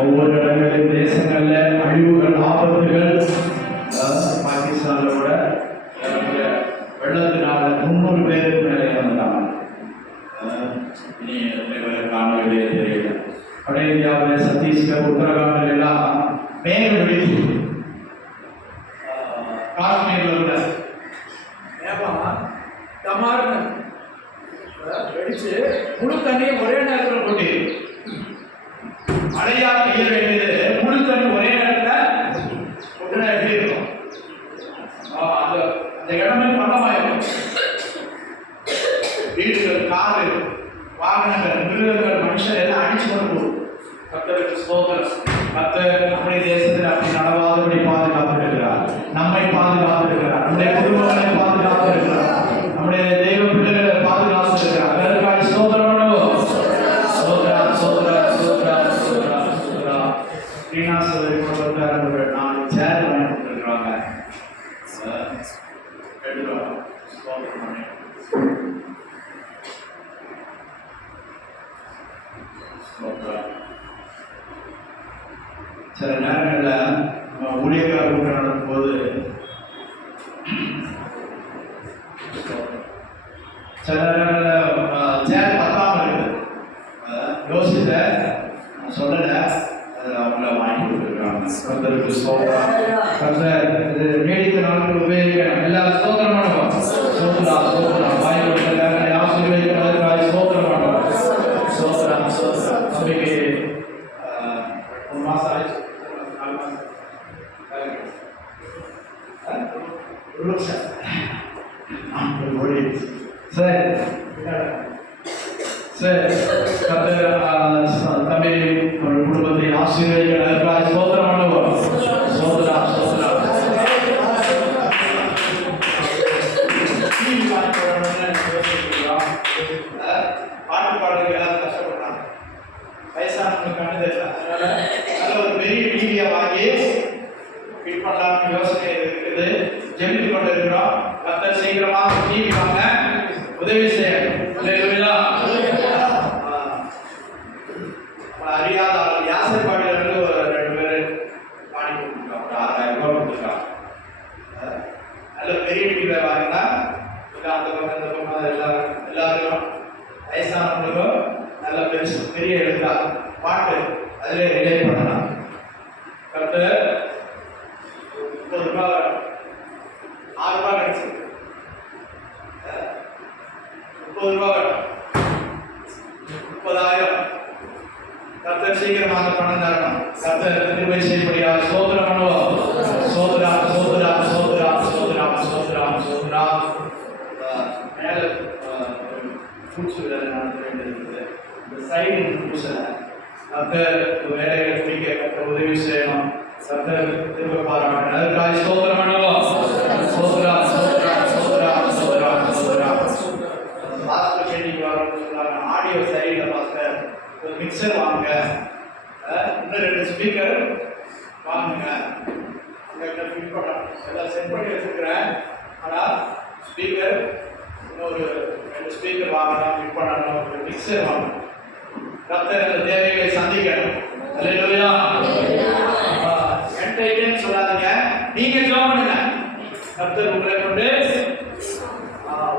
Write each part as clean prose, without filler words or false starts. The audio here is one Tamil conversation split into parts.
ஒவ்வொரு இடங்களில் தேசங்கள்ல அழிவுகள் ஆபத்துகள் பாகிஸ்தானில் கூட வெள்ளத்தினால 300 பேருக்கு மேலே இறந்தாங்க. காணொலியே தெரியல. வட இந்தியாவில் சத்தீஸ்கர் உத்தரகாண்டில் எல்லாம் மேகம் வெடிச்சு காஷ்மீர்ல கூட வெடிச்சு முழு தண்ணியும் ஒரே நேரத்தில் கொட்டி மழையா பெய்ய வேண்டியது முழு தண்ணி ஒரே நேரத்தில் கொட்டினா எப்படி இருக்கும்? அந்த இடமே பள்ளமாயிருக்கும். வீடுகள், காரு, வாகனங்கள், மிருகங்கள், மனுஷர் எல்லாம் அடிச்சு கொண்டு போகும். கர்த்தருக்கு ஸ்தோத்திரம். கர்த்தர் நம்முடைய தேசத்தில் அப்படி நடவாதபடி பாதுகாத்திருக்கிறார். நம்மை பாதுகாத்திருக்கிறார். நம்முடைய குடும்பங்களை பாதுகாத்திருக்கிறார். நம்முடைய தெய்வ பிள்ளைகளை பாதுகாத்திருக்கிறார். அதற்காக ஸ்தோத்திரம் பண்ணுவோம். ஸ்தோத்திரம், ஸ்தோத்திரம், ஸ்தோத்திரம், ஸ்தோத்திரம், ஸ்தோத்திரம். ஸ்ரீநாசரை கொடுத்தார்கள். 4 சேர் வாங்கி கொடுத்துருக்காங்க. எடுக்கிறோம். ஸ்தோத்திரம் பண்ணி சில நேரங்களில் நம்ம ஊழியக்கார கூட்டம் நடக்கும்போது சில நேரங்களில் சேர் பத்தாமல் இருக்குது. யோசித்த சொல்லலை, அதை அவங்கள வாங்கி கொடுத்துருக்காங்க. கர்த்தருக்கு ஸ்தோத்திரம். கர்த்தர் இது நீடித்த நாட்கள் உபயோகிக்கணும். எல்லாரும் ஸ்தோத்திரம் பண்ணுவோம். ஸ்தோத்திரம், ஸ்தோத்திரம். வாங்கி கொடுத்துருக்காங்க. ஆசீர்வதிக்கிறதுக்காக ஸ்தோத்திரம் பண்ணுவோம். ஸ்தோத்திரம், ஸ்தோத்திரம். சபைக்கு 1 மாதம் ஆயிடுச்சு. 4 மாதம் சரி சரி. தம்பி குடும்பத்தை ஆசீர்வதிக்கிறதுக்காக ஸ்தோத்திரம் பண்ணுவோம். ஸ்தோத்திரம், ஸ்தோத்திரம். பாட்டு பாடுறதுக்கு எல்லாரும் கஷ்டப்படுறாங்க. வயசானவங்களுக்கு கண்டு தெரியல. அதனால நல்ல ஒரு பெரிய டிவியை வாங்கி ஃபிட் பண்ணலாம்னு யோசனை இருக்குது. ஜெபித்து கொண்டு இருக்கிறோம். கர்த்தர் சீக்கிரமா டிவி வாங்க உதவி செய்யணும். அறியாத யாசைப்பாடியிலிருந்து ஒரு 2 பேர் பாடி கொடுத்துருக்காங்க. ஒரு 6000 ரூபாய் கொடுத்துருக்காங்க. நல்ல பெரிய டிவியை வாங்கினா இல்லை அந்த பக்கம் இந்த பக்கம் எல்லாருக்கும் வயசானவங்களுக்கும் நல்ல பெரிய எழுத்தா பாட்டு அதிலே ரிலேட் பண்ணலாம். கர்த்தர் 30 ரூபாய் 6 ரூபாய் கிடைச்சு 30 ரூபாய் 30,000. கர்த்தர் சீக்கிரமாக பணம் தரணும். கர்த்தர் கிருபை செய்யப்படியாக ஸ்தோத்திரம் பண்ணுவோம். ஸ்தோத்திரம், ஸ்தோத்திரம், ஸ்தோத்திரம், ஸ்தோத்திரம், ஸ்தோத்திரம், ஸ்தோத்திரம். மேலே பூச்சி வேலை நடத்த வேண்டியிருக்குது. இந்த சைடு பூசலை கர்த்தர் வேலைகளை பிடிக்க கர்த்தர் உதவி செய்யணும். கர்த்தர் திரும்ப பாராட்டணும். அதற்காக ஸ்தோத்திரம் பண்ணுவோம். பண்ணணும். எல்லாம் செட் பண்ணி வச்சிருக்கிறேன். ஆனால் ஸ்பீக்கர் இன்னொரு 2 ஸ்பீக்கர் வாங்கணும், ஃபிட் பண்ணணும், ஒரு மிக்சர் வாங்கணும். கர்த்தர் அந்த தேவைகளை சந்திக்கணும். அல்லேலூயா. என்கிட்ட சொல்லாதீங்க, நீங்க ஜெபம் பண்ணுங்க. கர்த்தர் உங்களை கொண்டு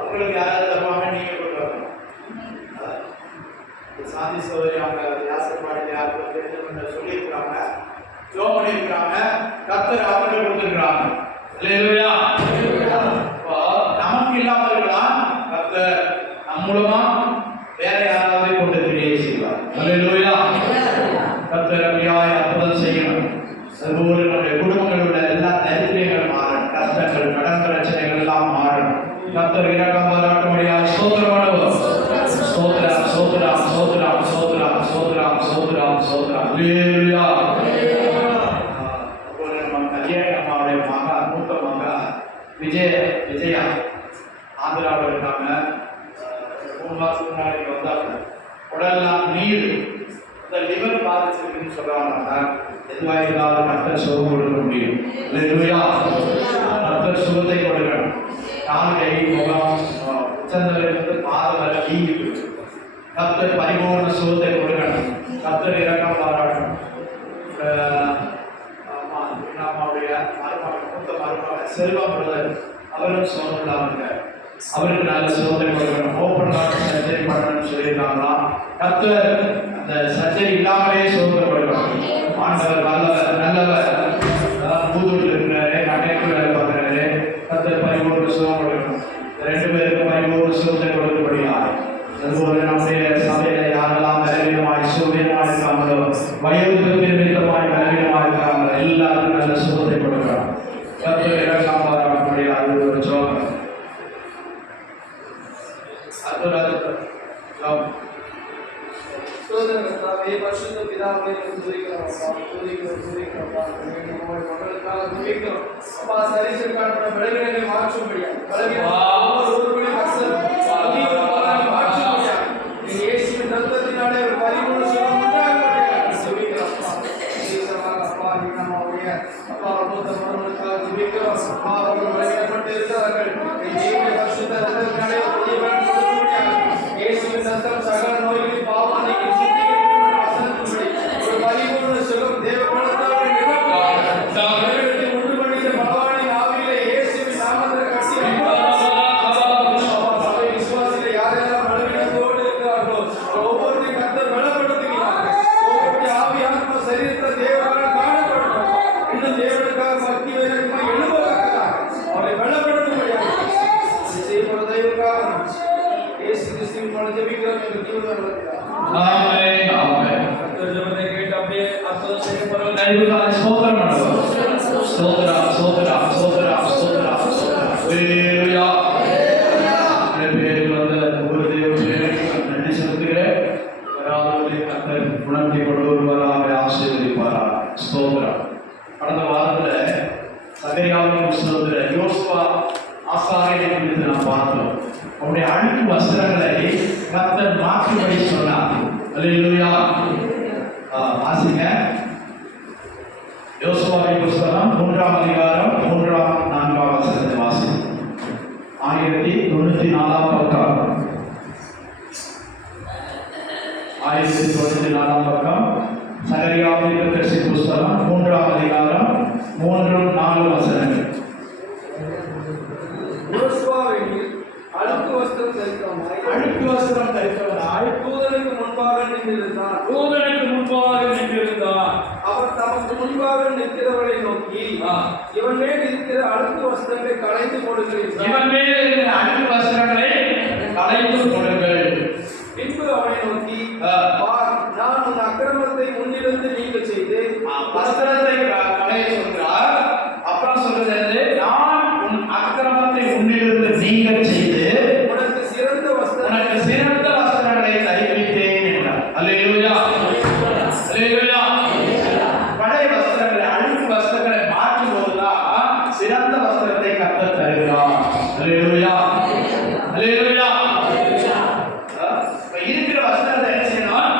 உங்களுக்கு யாராவது தருவாங்க, நீங்க கொண்டு வரணும். சாந்தி சோதரி அவங்க யாசப்பாடி யாருக்கு சொல்லியிருக்கிறாங்க, ஜெபம் பண்ணியிருக்கிறாங்க, கர்த்தர் அவர்கள் கொடுத்துருக்கிறாங்க. அல்லேலூயா. நமக்கு இல்லாமல் இருக்கலாம், கர்த்தர் நம் மூலமா வேற யாராவது கொண்டு கிரியை செய்வார். அல்லேலூயா. கர்த்தர் அப்படியாய் அற்புதம் செய்யணும். அதுபோல நம்முடைய குடும்பங்களில் உள்ள எல்லா தரித்திரங்கள் மாறணும், கஷ்டங்கள், கடன் பிரச்சனைகள் எல்லாம் மாறணும். கர்த்தர் இரக்கம் பாராட்டும்படியாய் ஸ்தோத்திரம், ஸ்தோத்திரம், ஸ்தோத்திரம், ஸ்தோத்திரம், ஸ்தோத்திரம், ஸ்தோத்திரம், ஸ்தோத்திரம், ஸ்தோத்திரம். அல்லேலூயா. அப்போது நம்ம கல்யாண அம்மாவுடைய மகா மூத்த மகா விஜயா ஆந்திராவில் இருக்காங்க. 3 மாதத்துக்கு முன்னாடி வந்தாங்க. உடல்லாம் நீர், இந்த லிவர் பாதிச்சிருக்குன்னு சொல்றாங்க. எதுவாக இருந்தாலும் கர்த்தர் சுகம் கொடுக்க முடியும். அல்லேலூயா. கர்த்தர் சுகத்தை கொடுக்கணும். கால், கை, முகம், உச்சந்தலிருந்து பாதம் வரை நீங்கிட்டு கர்த்தர் பரிபூர்ண சுகத்தை கொடுக்கணும். கர்த்தர் இரக்கம் பாராட்டணும். அம்மாவுடைய மருமகன், மூத்த மருமகன் செல்வம் பிரதர், அவரும் சுகம் இல்லாம அவருக்கு நல்ல சுகத்தை கொடுக்கணும். ஓப்பன் ஹார்ட் சர்ஜரி பண்ணணும்னு சொல்லியிருக்காங்களா? கர்த்தர் அந்த சர்ஜரி இல்லாமலே சுகத்தை கொடுக்கணும். ஆண்டவர் வல்லவர், நல்லவர். பூதூரில் இருக்கிறாரு, கண்ணைக்கு வேலை பார்க்கிறாரு. கர்த்தர் பரிபூர்ண சுகம் கொடுக்கணும். 2 பேருக்கும் பரிபூர்ண சுகத்தை கொடுக்கப்படுகிறார். அதுபோல நம்முடைய சபையில யாரெல்லாம் பலவீனமாய் சுகவீனமாக இருக்காங்களோ, வயோதிக நிமித்தமாய் பலவீனமாக இருக்காங்களோ, எல்லாருக்கும் நல்ல சுகத்தை கொடுக்கிறார். கர்த்தர் இரக்கம் பாராட்டும்படியாக அது ஒரு ஜெபம். சோதரகர்த்தாவே, பரிசுத்த பிதாவே, துதிக்கிறோம் அப்பா. மகளுக்காக துதிக்கிறோம் அப்பா. சரீரத்திற்கான பலவீனங்களை மாற்றும்படியா, ஒவ்வொருவருடைய மாற்றும்படியா இயேசுவின் ரத்தத்தினாலே ஒரு பரிபூர்ண சுகம் உண்டாகும்படியா துதிக்கிறோம் அப்பா. நம்முடைய அப்பா மூத்த மகனுக்காக துதிக்கிறோம் அப்பா. அவர்கள் பலவீனப்பட்டு இருக்கிறார்கள். தேவனுடைய பரிசுத்த ரத்தத்தினாலே புதிய பலன் கொடுக்கும்படியா இயேசுவின் ரத்தம் சகல நோய்களின் பாவங்களை ஒரு பரிபூர்ண சுகம் தேவ பலத்தால் உண்டு பண்ணிய பகவானின் ஆவியிலே இயேசுவின் நாமத்தில் கட்டி சபை விசுவாசிகளை யாரெல்லாம் பலவீனத்தோடு இருக்கிறார்களோ ஒவ்வொருத்தையும் கர்த்தர் பலப்படுத்துகிறார்கள். ஒவ்வொருடைய ஆவி ஆத்ம சரீரத்தை தேவனால் காணப்படணும். இன்னும் தேவனுக்காக பக்தி வைரமாக எழுபவர்களாக அவரை பலப்படுத்தும்படியாக செய்யப்பட தெய்வக்காக இயேசு கிறிஸ்துவின் மூலம் ஜெபிக்கிறோம். எங்கள் ஜீவனை ஆமென், ஆமென். கர்த்தர் ஜெபத்தை கேட்டு அப்படியே அற்புதம் செய்யப்படுவது. கைவிடாத ஸ்தோத்திரம் பண்ணுவோம். ஸ்தோத்திரம், ஸ்தோத்திரம், ஸ்தோத்திரம், ஸ்தோத்திரம், ஸ்தோத்திரம். அல்லேலூயா. பேருக்கு வந்த ஒவ்வொரு தேவனுக்கும் நன்றி செலுத்துகிறேன். வராதவர்களை கர்த்தர் உணர்த்தி கொண்டு வருவாராக, ஆசீர்வதிப்பாராக. ஸ்தோத்திரம். கடந்த வாரத்துல சகரியாவின் புஸ்தகத்துல யோசுவா ஆசாரியனை குறித்து நாம் பார்த்தோம். அவருடைய அழுக்கு வஸ்திரங்களை கர்த்தர் மாற்றும்படி சொன்னார். அல்லேலூயா. வாசிங்க. யோசுவாவின் புஸ்தகம் 3ஆம் அதிகாரம் 3ஆம் 4ஆம் வசனத்தை வாசிங்க. 1094ஆம் பக்கம். 1094ஆம் பக்கம். சகரியாவின் தீர்க்கதரிசி புஸ்தகம் 3ஆம் அதிகாரம் 3-4 வசனங்கள். அழுக்கு வஸ்திரம் தரித்தவனாய் தூதனுக்கு முன்பாக நின்றிருந்தான். அவர் தமக்கு முன்பாக நிற்கிறவரை நோக்கி, இவன் மேல் இருக்கிற அழுக்கு வஸ்திரங்களை களைந்து போடுங்கள். பின்பு அவனை நோக்கி, நான் உன் அக்கிரமத்தை முன்னிலிருந்து நீங்க செய்து வஸ்திரத்தை களைய சொல்கிறார். அப்புறம் சொல்றது, நான் உன் அக்கிரமத்தை முன்னிலிருந்து நீங்க செய்து உனக்கு சிறந்த வஸ்திரங்களை தரிப்பித்தேன் என்றார். அல்லேலூயா. அல்லேலூயா. பழைய வஸ்திரங்களை, அழுக்கு வஸ்திரங்களை மாற்றும் போதுதான் சிறந்த வஸ்திரத்தை கர்த்தர் தருகிறார். அல்லேலூயா. அல்லேலூயா. இருக்கிற வஸ்திரத்தை என்ன செய்யணும்?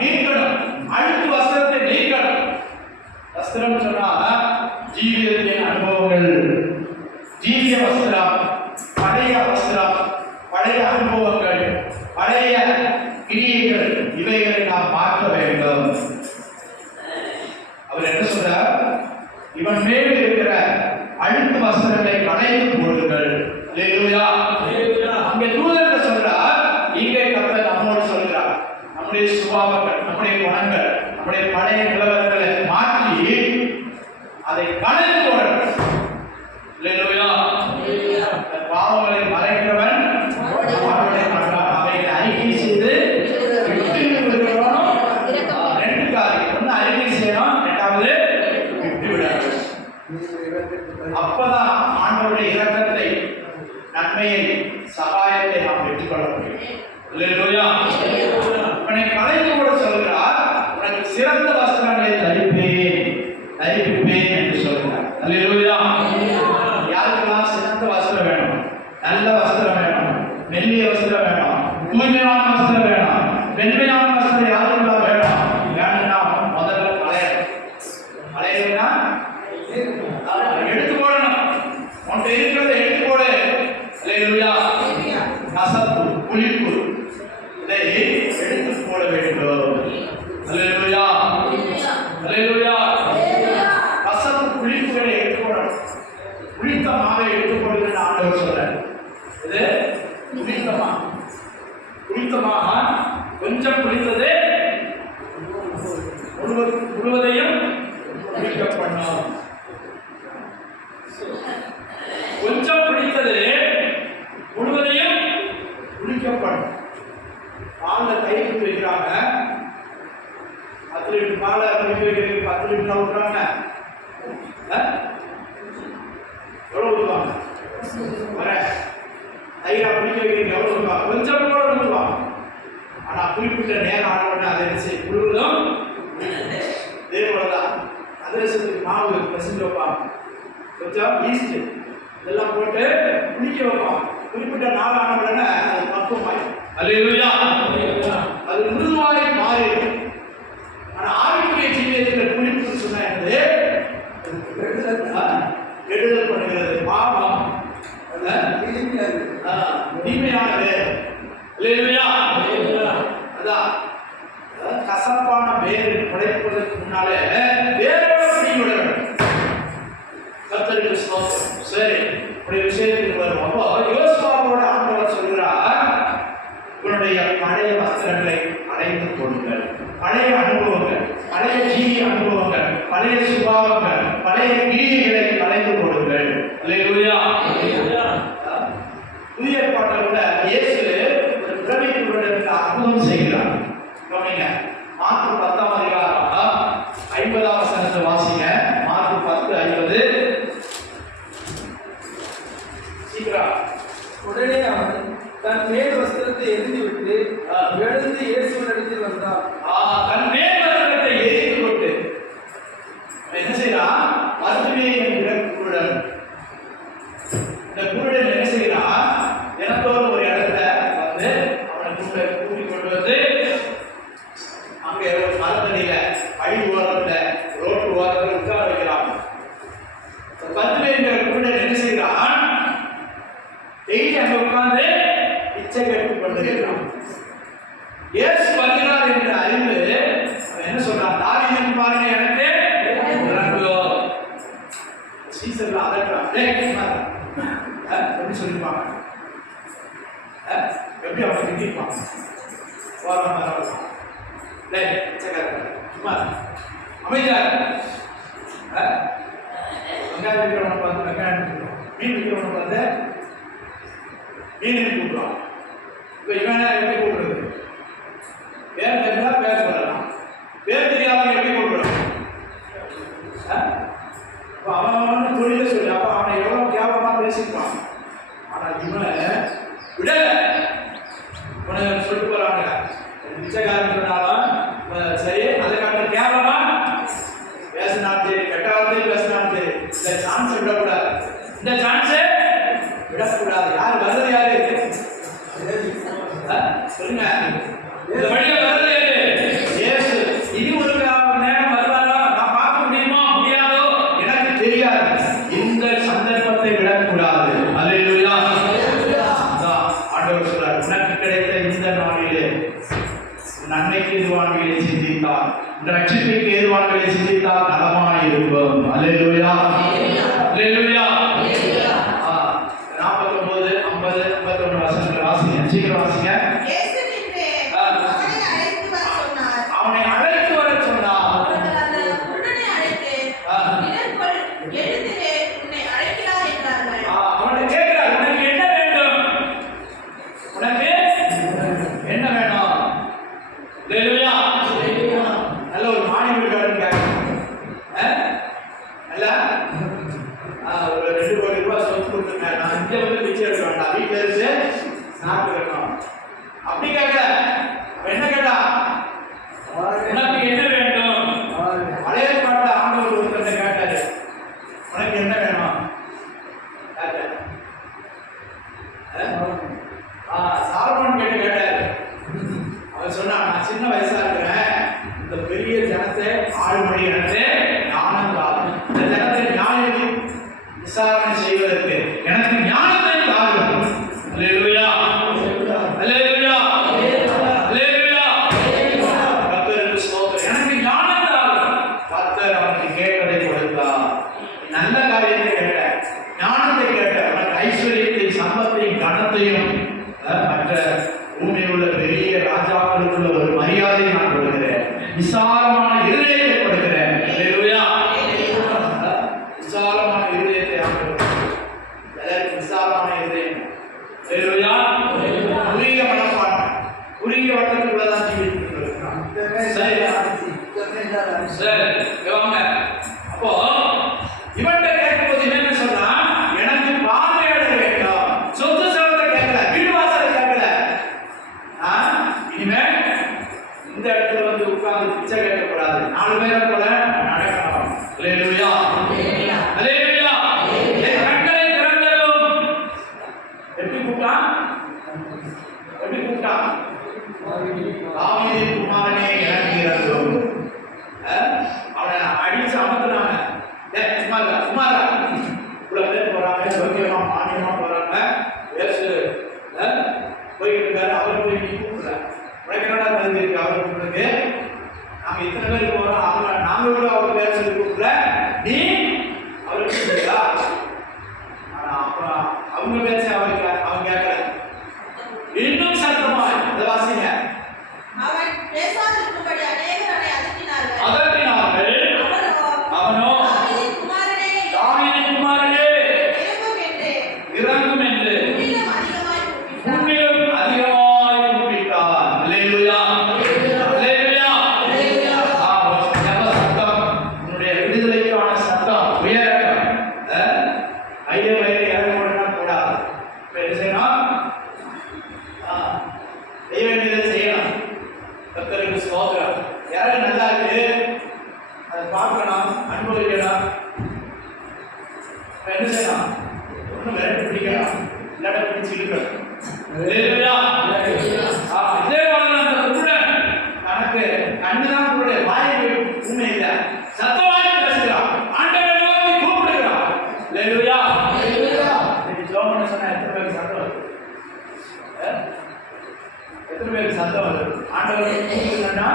நீக்கணும். அழுக்கு வஸ்திரத்தை நீக்கணும். வஸ்திரம் சொன்னா ஜீவியத்தின் அனுபவங்கள், ஜீவிய வஸ்திரம், பழைய வஸ்திரம், பழைய அனுபவங்கள், பழைய கிரியைகள், இவைகளை நாம் மாற்ற வேண்டும். அவர் என்ன சொல்றார்? இவன் மேல் இருக்கிற அழுக்கு வஸ்திரங்களை களைந்து போடுங்கள். அல்லேலூயா. அங்கே தூதர்கள் சொல்றார், இங்கே கர்த்தர் நம்மோடு சொல்கிறார். நம்முடைய சுபாவங்கள், நம்முடைய குணங்கள், நம்முடைய பழைய நிலவரங்களை மாற்றி அதை களைந்து போடுங்கள். அல்லேலூயா. பாவங்களை மறைக்கிறவன் அவருடைய மகன். அவைகளை அறிக்கை செய்து ரெண்டு காரியம். ஒன்று அறிக்கை செய்யணும், இரண்டாவது விட்டு விடணும். அப்பதான் ஆண்டவருடைய இரக்கத்தை, நன்மையை, சகாயத்தை நாம் பெற்றுக்கொள்ள முடியும். அல்லேலூயா. உன்னை களைந்து போட சொல்கிறார், உனக்கு சிறந்த வஸ்திரங்களை தரிப்பிப்பேன் என்று சொல்கிறார். அல்லேலூயா. யாருக்கெல்லாம் சிறந்த வஸ்திரம் வேணும்? நல்ல வஸ்திரம் வேணும், மெல்லிய வஸ்திரம் வேணும், தூய்மையான வஸ்திரம் வேணும், வெண்மையான வஸ்திரம் யாருக்கெல்லாம் வேணும்? வேணும்னா முதல்ல களையணும்னா எடுத்து போடணும். உன்கிட்ட இருக்கிறத எடுத்து போடு. அல்லேலூயா. கசப்பு, புளிப்பு, இதை எடுத்து போட வேண்டும். அல்லேலூயா. அல்லேலூயா. கசப்பு, புளிப்புகளை எடுத்து போடணும். புளித்த மாவை எடுத்து போடுங்கன்னு ஆண்டவர் சொல்றார். இது புளித்தமா? புளித்தமாக கொஞ்சம் புளித்தது முழுவதையும் புளிக்க பண்ணும். கொஞ்சம் பிடித்தது முழுவதையும் குளிக்கப்படும். பாலில் கை விட்டு வைக்கிறாங்க, 10 லிட்டர் பாலை குளிக்க வைக்கிறதுக்கு 10 லிட்டர் ஊற்றுறாங்க. எவ்வளோ ஊற்றுவாங்க? தயிரா குளிக்க வைக்கிறதுக்கு எவ்வளோ ஊற்றுவாங்க? கொஞ்சம் கூட ஊற்றுவாங்க. ஆனால் குறிப்பிட்ட நேரம் ஆனவுடனே அதை என்ன செய்ய முழுவதும் இதே போலதான் அதிரசத்துக்கு மாவு பசங்க வைப்பாங்க, கொஞ்சம் ஈஸ்ட் இதெல்லாம் போட்டு குளிக்க வைப்பாங்க. குறிப்பிட்ட நாள் ஆன உடனே அது பக்குவமாய், அல்லேலூயா, அது மிருதுவாய் மாறி. ஆனால் ஆவிக்குரிய ஜீவியத்தில் குளிப்பு சொன்ன கெடுதல் பண்ணுகிறது, பாவம், தீமையானது. அல்லேலூயா. அதான் கசப்பான வேறு படைப்பதற்கு முன்னாலே வேரோட பிடிவிட வேண்டும். கர்த்தருக்கு ஸ்தோத்திரம். சரி, ஒரு விஷயத்துக்கு வரும். அப்போ யோசுவாவோட ஆண்டவர் சொல்கிறார், உன்னுடைய பழைய வஸ்திரங்களை அடைந்து கொள்ளுங்கள். பழைய அனுபவங்கள், பழைய ஜீவிய அனுபவங்கள், பழைய சுபாவங்கள், பழைய கிரியைகளை களைந்து கொடுங்கள். அல்லேலூயா. புதிய ஏற்பாட்டில் இயேசு ஒரு பிறவி குருடனுக்கு அற்புதம் செய்கிறார். கவனிங்க, மார்க்கு 10ஆம் அதிகாரம் 50ஆம் வசனத்தை வாசிங்க. மார்க்கு 10:50. சீக்கிரம். உடனே அவன் தன் மேல் வஸ்திரத்தை எரிந்துவிட்டு எழுந்து இயேசுவினிடத்தில் வந்தான். தன் மேல் வஸ்திரத்தை எரிந்து விட்டு என்ன செய்யறான்? மருத்துவே என்கிற குருடன். இந்த குருடன் என்ன செய்யறான்? தினத்தோறும் ஒரு இடத்துல வந்து அவனை கூட்டி கொண்டு வந்து அங்கே ஒரு மரத்தடியில, அடி ஓரத்துல, ரோட்டு ஓரத்துல உட்கார வைக்கிறான். மருத்துவே என்கிற குருடன் என்ன செய்யறான்? டெய்லி அங்க உட்கார்ந்து பிச்சை கேட்டுக் கொண்டிருக்கிறான். இயேசு வருகிறார் என்று அறிந்து அவன் என்ன சொல்றான்? தாவீதுக்கு பாருங்க, எனக்கு இறங்கும். சீசர்ல அதற்கான் எப்படி சொல்லிப்பாங்க? எப்படி அவனை திட்டிருப்பான்? சும்மா அமைதியா வெங்காயம் விற்கிறவனை பார்த்து வெங்காயம் விற்கிறோம், மீன் விற்கிறவனை பார்த்து மீன் கூப்பிடுவான். இப்போ இவன் எப்படி கூப்பிடுறது? பேர் தெரிஞ்சா பேர் சொல்லலாம், பேர் தெரியாத எப்படி கூப்பிடுறான்? இப்போ அவன் தொழில சொல்லி அப்போ அவனை எவ்வளோ கேவலமா பேசியிருப்பான். ஆனால் இவனை விட உன சொல்லிட்டு போறாங்க, பிச்சைக்காரன் சொன்னாலும் சரி, அதுக்கான கேவலமா பேசினாலும் சரி, கெட்ட வார்த்தையும் பேசினாலும் சரி, இந்த சான்ஸ் விடக்கூடாது, இந்த சான்ஸே விடக்கூடாது. யார் வருது? யாரு சொல்லுங்க, இந்த வழியா வருது இயேசு. இது ஒரு நேரம் வருவாரா? நான் பார்க்க முடியுமா முடியாதோ எனக்கு தெரியாது. அல்லேலூயா. 49, 50, 51 வசனங்கள் வாசிங்க. சீக்கிரம் வாசிங்க. இயேசு நின்று அவனை அவனை அழைத்து வரச் சொன்னார். அழைத்து வரச் சொன்னார். அவர்கள் அந்த குருடனை அழைத்து, "இதற்குள் எழுந்திரு, உன்னை அழைக்கிறார்" என்றார்கள். அவனை கேட்கிறார், உனக்கு என்ன வேண்டும்? உனக்கு என்ன வேணும்? அல்லேலூயா. நல்ல ஒரு மாணி வீட்டுக்காரன் கேட்க நல்ல ஒரு 2 கோடி ரூபாய் சொத்து கொடுத்துருங்க, நான் இங்க வந்து பிச்சை எடுக்க வேண்டாம், வீட்டுல இருந்து சாப்பிட்டுக்கணும் அப்படி கேட்கல. என்ன கேட்டா? உனக்கு என்ன வேண்டும்? பழைய பாட்டுல ஆண்டவர் ஒருத்தர் கேட்டாரு, உனக்கு என்ன வேணும்? சாலமோன் கேட்டாரு. அவர் சொன்னா, நான் சின்ன வயசா இருக்கிறேன், இந்த பெரிய ஜனத்தை ஆளுமொழி எனக்கு ஞானம் தாரும், இந்த ஜனத்தை ஞானத்தை விசாரணை செய்வதற்கு எனக்கு ஞானத்தை தாரும். அல்லேலூயா, அல்லேலூயா, அல்லேலூயா. கர்த்தருக்கு ஸ்தோத்திரம். எனக்கு ஞானம் தாரும். கர்த்தர் அவனுக்கு கேட்டதை கொடுத்தார். நல்ல காரியத்தை கேட்ட, ஞானத்தை கேட்ட, உனக்கு ஐஸ்வர்யத்தையும் சம்பத்தையும் கனத்தையும் மற்ற பூமியில் உள்ள பெரிய ராஜாக்களுக்குள்ள ஒரு மரியாதையை நான் கொடுக்கிறேன். விசாலமான இருதயத்தை கொடுக்கிறேன். அல்லேலூயா. விசாலமான இருதயத்தை எல்லாருக்கும் விசாலமான இருதயம். அல்லேலூயா. குறுகிய மனப்பான்மை, குறுகிய வட்டத்துக்குள்ளதான் ஜீவித்து இருக்கிறான். சரி வாங்க. அப்போ இவன்கிட்ட கேட்கும்போது என்ன சொன்னா, எனக்கு பார்வையிட வேண்டும், சொத்து செலவை கேட்கல, வீடு வாசலை கேட்கல. இனிமே இந்த இடத்துல வந்து உட்கார்ந்து பிச்சை கேட்கக்கூடாது, 4 பேரை போல நடக்கணும். அல்லேலூயா, அல்லேலூயா. என் கண்களை திறந்ததும் எப்படி கூப்பிட்டான்? எப்படி கூப்பிட்டான்? தாவீதின் குமாரனே இறங்கி இறங்கும். அவனை அடிச்சு அமர்த்தினாங்க. சுமாரா இவ்வளவு பேர் போறாங்க, சௌக்கியமா மானியமா போறாங்க, பேசு போய்கிட்டு இருக்காரு. அவர் போய் நீ கூப்பிடுற, உனக்கு என்னடா தகுதி இருக்கு அவர் கூப்பிடுறதுக்கு? நாங்க இத்தனை பேர் போறோம், அவங்க நாங்க கூட அவர் பேர் சொல்லி கூப்பிடல, நீ அவருக்கு கூப்பிடுறா? அப்புறம் அவங்க பேச அவன் கேட்கல. இன்னும் சத்தமா இதை வாசிங்க. அவன் பேசாதிருக்கும்படி அநேகர் அவனை அதட்டினார்கள். அவனோ தாவீதின் குமாரனே இறங்கும் என்று உன்னிலும் அதிகமாய் கூப்பிட்டான். கூப்பிட்டார். அல்லேலூயா, அல்லேலூயா. சத்தம், உன்னுடைய விடுதலைக்கான சத்தம் உயரட்டும். ஐய வயது இறங்க கூடாது. இப்ப என்ன செய்யணும்? செய்ய வேண்டியதை செய்யணும். கர்த்தருக்கு ஸ்தோத்திரம். யாரும் நல்லா இருக்கு, அதை பார்க்கணும், அனுபவிக்கணும். என்ன செய்யணும்? ஒண்ணு விரட்டி பிடிக்கணும், இல்லாட்ட பிடிச்சு இழுக்கணும். அல்லேலூயா. இதே மாதிரி அந்த குருடன் தனக்கு கண்ணுதான் குருடன், வாயை உண்மை இல்லை, சத்தமாய் பேசுகிறான், ஆண்டவரை நோக்கி கூப்பிடுகிறான். அல்லேலூயா. இன்னைக்கு ஜோமன்னு சொன்னா எத்தனை பேருக்கு சத்தம் வருது? எத்தனை பேருக்கு சத்தம் வருது? ஆண்டவரை கூப்பிடுங்கன்னா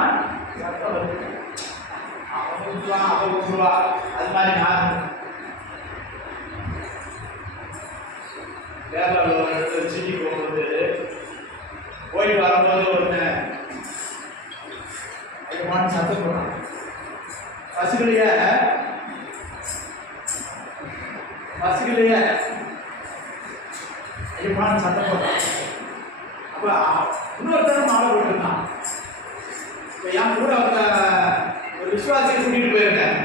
சத்தம் வருது. அவன் கூப்பிடுவான், அவன் கூப்பிடுவா, அது மாதிரி நான் கேரளாவில் ஒரு இடத்துல சிட்டி போகும்போது போயிட்டு வரும்போது ஒருத்தன் ஐயமான சத்தம் போடுறான். பஸ்ஸுகளையே ஐயமான சத்தம் போடுறான். அப்போ இன்னொருத்தரும் மாலை போட்டுருந்தான். இப்போ என் கூட ஒரு விசுவாசியை கூட்டிகிட்டு போயிருந்தேன்.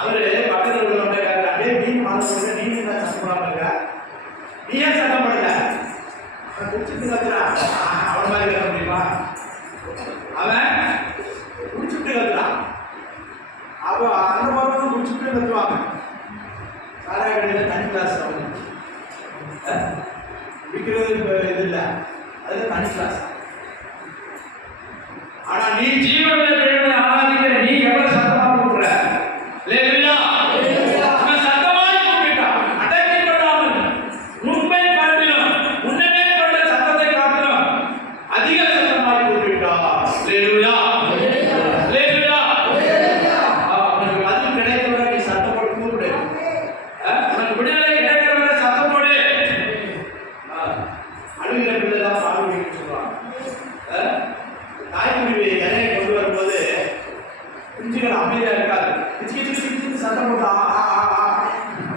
அவரு பக்கத்தில் உள்ளவங்க அப்படியே நீ மாலை போடுற, நீ தான் சத்தம் போடாமல் இருக்க, நீ ஏன் சத்தம் போடல? அவன் குடிச்சுட்டு கத்துறான். அவன் மாதிரி கத்த முடியுமா? அவன் குடிச்சுட்டு கத்துறான். அப்போ அந்த மாதிரி குடிச்சுட்டு கத்துவாங்க. சாராய கடையில் தனி கிளாஸ் விற்கிறது இது இல்லை, அது தனி கிளாஸ். ஆனா நீ ஜீவன தேவனை ஆராதிக்கிற நீ எவ்வளவு சத்தமா கூப்பிடுற? அல்லேலூயா. அவன் சத்தமாய் கூப்பிட்டான், அடக்கிப்படாமல் உண்மை காட்டிலும் உன்னமே கொண்ட சத்தத்தை காட்டிலும் அதிக சத்தமாய் கூப்பிட்டான். அல்லேலூயா, அல்லேலூயா. அவனுக்கு பதில் கிடைத்தவரை நீ சத்தம் போட்டு கூப்பிடு.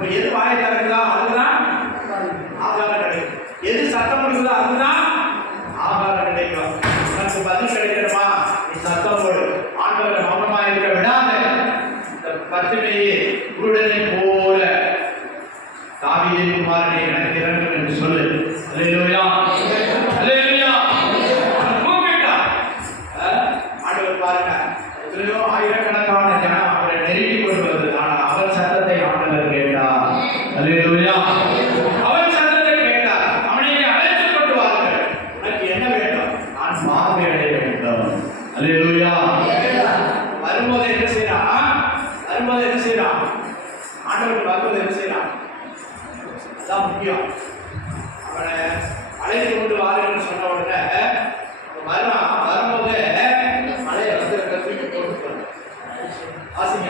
இப்போ எது வாயை திறக்குதோ அதுதான் ஆகாரம் கிடைக்கும். எது சத்தம் கொடுக்குதோ அதுதான் ஆகாரம் கிடைக்கும். உனக்கு பதில் கிடைக்கணுமா? நீ சத்தம் போடு. ஆண்டவரை மௌனமா இருக்க விடாத. இந்த பத்தினையே குருடனை போல தாவீதின் குமாரனே எனக்கு இறங்கும் என்று சொல்லு. அல்லேலூயா, அல்லேலூயா. கூப்பிட்டா ஆண்டவர் பாருங்க, எத்தனையோ ஆயிரக்கணக்கான ஜனம் அவரை நெருங்கி கொண்டு வருது. ஆனால் அவர் சத்தத்தை ஆண்டவர் கேட்டார். அல்லேலூயா. அவர் சத்தத்தை கேட்டார். அவனை அழைத்துக் கொண்டு வாருங்கள். உனக்கு என்ன வேண்டும்? நான் பார்வையடைய வேண்டும். அல்லேலூயா. வரும்போது என்ன செய்யறான்? வரும்போது என்ன செய்யறான்? ஆண்டவருக்கு வரும்போது என்ன செய்யறான்? அதான் முக்கியம். அவனை அழைத்து கொண்டு வாருங்கள் சொன்ன உடனே வருவான். வரும்போது மலையை வந்து தூக்கி போட்டு ஆசிங்க.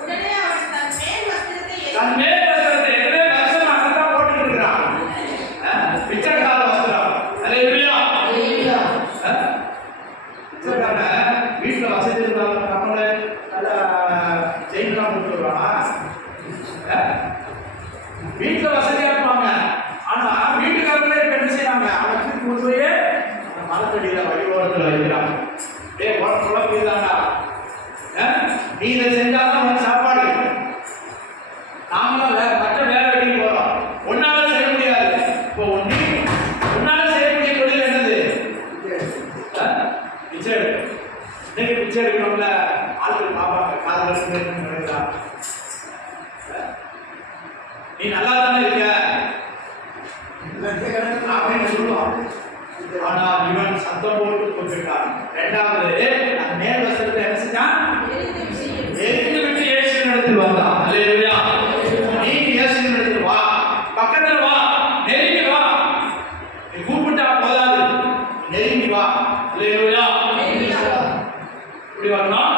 உடனே அவன் தன் மேல் வஸ்திரத்தை தன் மேல் வஸ்திரத்தை எத்தனை வருஷம் அங்கதான் போட்டுட்டு இருக்கிறான். பிச்சைக்கார வஸ்திரம். அல்லேலூயா. பிச்சைக்காரன் வீட்டுல வசதி இருந்தாலும் நம்மள நல்ல செயின்லாம் போட்டு வருவானா? வீட்டுல வசதியா இருப்பாங்க. ஆனா வீட்டுக்காரங்களே என்ன செய்யறாங்க? அவன் தூக்கி கொண்டு போய் மரத்தடியில வழிபோரத்துல வைக்கிறாங்க. குழப்பிதாண்டா, நீ இதை செஞ்சாதான் உனக்கு சாப்பாடு. நாமளும் மற்ற வேலை வெட்டிக்கு போறோம். ஒன்னால செய்ய முடியாது. இப்போ உன்னால செய்யக்கூடிய தொழில் என்னது? பிச்சை எடுக்க. இன்னைக்கு பிச்சை எடுக்கிறவங்கள ஆட்கள் பார்ப்பாங்க. காதல் நீ நல்லா தானே இருக்க அப்படின்னு சொல்லுவான். ஆனா இவன் சத்தம் போட்டு கொண்டிருக்கான். இரண்டாவது அந்த மேல் வஸ்திரத்தை என்ன செஞ்சான்? எரிந்து விட்டு இயேசுவின் இடத்தில் வந்தான். அல்லேலூயா. நீ இயேசுவின் இடத்தில் வா, பக்கத்துல வா, நெருங்கி வா. நீ கூப்பிட்டா போதாது, நெருங்கி வா. அல்லேலூயா. இப்படி வரணும்,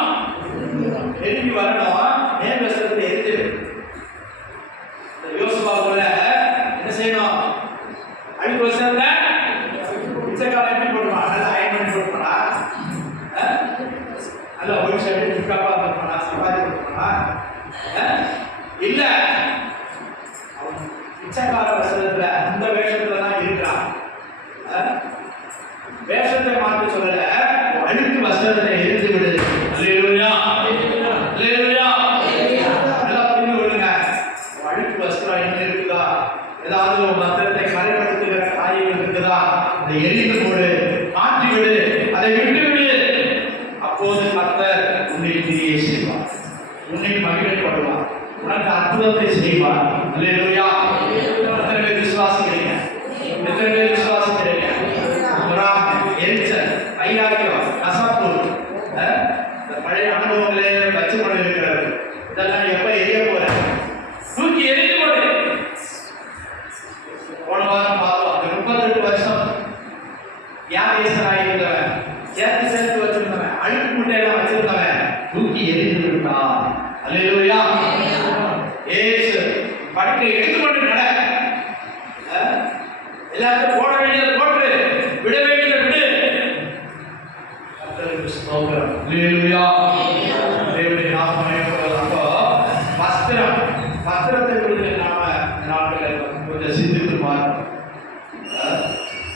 நெருங்கி வரணும். மேல் வஸ்திரத்தை எரிந்து யோசுவா போல என்ன செய்யணும்? அழுக்கு வஸ்திரத்தை பிச்சைக்காரன் எப்படி போடுவான்? நல்லா அயன் பண்ணி போட்டுப்பானா? நல்லா ஒரு ஷர்ட் டிக்காப்பா போட்டுப்பானா? சப்பாத்தி போட்டுப்பானா? இல்ல, அவன் பிச்சைக்கார வஸ்திரத்துல அந்த வேஷத்துல தான் இருக்கிறான். வேஷத்தை மாற்ற சொல்லல, அழுக்கு வஸ்திரத்தை எரிந்து விடு. அல்லேலூயா, அல்லேலூயா. நல்லா புரிந்து கொள்ளுங்க. அழுக்கு வஸ்திரம் என்ன இருக்குதா? ஏதாவது ஒரு வஸ்திரத்தை கரைப்படுத்துகிற காரியங்கள் இருக்குதா? அதை எரிந்து போடு, மாற்றி விடு, அதை விட்டு விடு. அப்போது கர்த்தர் உன்னை கிரியை செய்வார், உன்னை மகிழ்ப்படுவார், உனக்கு அற்புதத்தை செய்வார். அல்லேலூயா. எத்தனை பேர் விசுவாசிக்கிறீங்க? எத்தனை பேர் விசுவாசிக்கிறீங்க? எரிச்சல், வைராக்கியம், கசப்பு, இந்த பழைய அனுபவங்களே வச்சு கொண்டு இருக்கிறது. இதெல்லாம் எப்ப எரிய போற? தூக்கி எரிந்து போடு. போன வாரம் பார்த்தோம். 38 வருஷம் வியாதியஸ்தனாய் இருந்தவன், சேர்த்து வச்சிருந்தவன், அழுக்கு முட்டையெல்லாம் வச்சிருந்தவன் தூக்கி எரிந்து விட்டான். அல்லேலூயா. ஏசு படுக்கை எடுத்துக்கொண்டு நட. எல்லாத்தையும் போட வேண்டியதை போட்டு, விட வேண்டியதை விடு. ஸ்தோத்திரம். அல்லேலூயா. தேவனுடைய நாமமே அப்போ வஸ்திரத்தை குறித்து நாம நாட்கள் கொஞ்சம் சிந்தித்து பார்க்கணும்.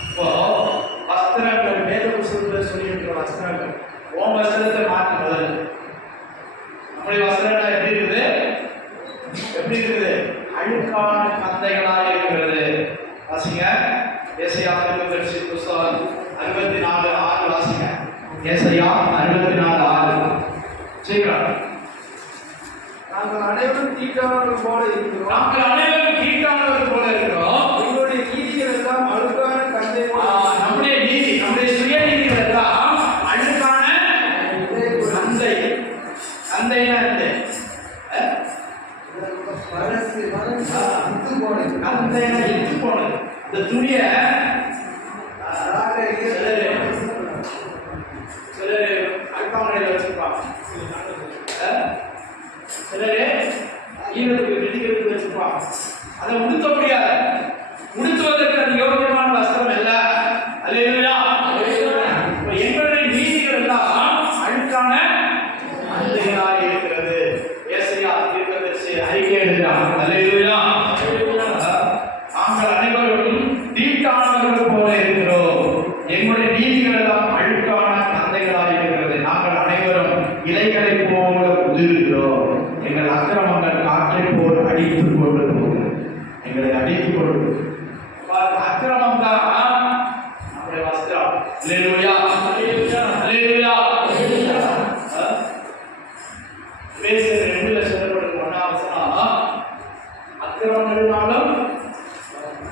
இப்போ வஸ்திரங்கள் வேத புத்தகத்தில் சொல்லியிருக்கிற வஸ்திரங்கள், ஓம் வஸ்திரத்தை மாற்றி முதல்ல. நம்முடைய வஸ்திரங்கள் எப்படி இருக்குது? எப்படி இருக்குது? அழுக்கான கந்தைகளாக இருக்கிறது. வாசிங்க ஏசாயா 64 புத்தகம் 64:6 வாசிங்க. ஏசாயா 64:6. சீக்கிரம். நாங்கள் அனைவரும் தீட்டானவர்கள் போல இருக்கிறோம். நாங்கள் அனைவரும் தீட்டானவர்கள் போல இருக்கிறோம். உங்களுடைய நீதிகள் எல்லாம் அழுக்கான கந்தை. நம்முடைய நீதி, நம்முடைய சுய நீதிகள் எல்லாம் அழுக்கான கந்தை. கந்தைனா என்ன? கந்தைனா இட்டு போனது. இந்த துணிய சிலர் அழுக்காமடையில் வச்சிருப்பாங்க. சிலரு ஈரத்துக்கு வெடிக்கிறதுக்கு வச்சிருப்பாங்க. அதை உடுத்த முடியாது. உடுத்துவதற்கு அது யோகியமான வஸ்திரம் அல்ல. அல்லேலூயா. எங்களுடைய நீதிகள் எல்லாம் அழுக்கான கந்தைகளாக இருக்கிறது. ஏசாயா தீர்க்கதரிசி அறிக்கை எழுதுகிறார். அல்லேலூயா. அடித்துக் கொண்டு அக்கிரமம் தான் நம்முடைய வஸ்திரம். அல்லேலூயா, அல்லேலூயா, அல்லேலூயா. எபேசியர் 2ல சொல்லப்படும் 1ஆம் வசனம், அக்கிரமங்களினாலும்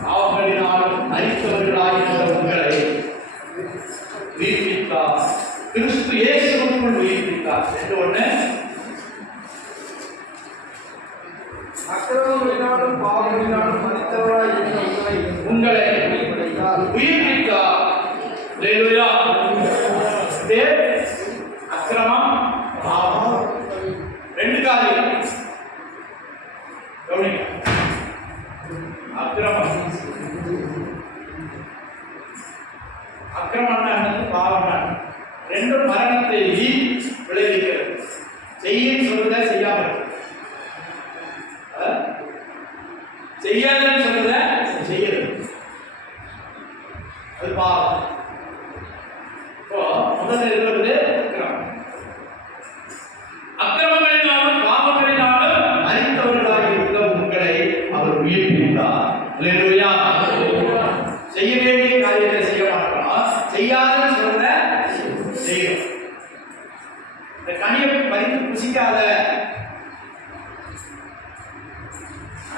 பாவங்களினாலும் மரித்தவர்களாகிய உங்களை உயிர்ப்பித்தார், கிறிஸ்து இயேசுவுக்குள் உயிர்ப்பித்தார். 2:1. அக்கிரமங்களினாலும் பாவங்களினாலும் மரித்தவராய் இருக்கிற உங்களை உயிர்ப்பித்தார். அல்லேலூயா. அக்கிரமம், பாவம், 2 காரியம் கவனிங்க. அக்கிரமம், அக்கிரமம் என்னது, பாவம் ரெண்டும் மரணத்தை விளைவிக்கிறது. செய்யும் சொல்றத செய்யாம, செய்யாதுன்னு சொல்றத செய்யறது, அது பாவம். இப்போ முதல்ல இருக்கிறது அக்கிரமம். அக்கிரமங்களினாலும் பாவங்களினாலும் மரித்தவர்களாக இருந்த உங்களை அவர் உயிர்ப்பித்தார். அல்லேலூயா. செய்ய வேண்டிய காரியத்தை செய்ய மாட்டோம், செய்யாதுன்னு சொல்றத செய்யும். இந்த கனியை பறித்து புசிக்காத,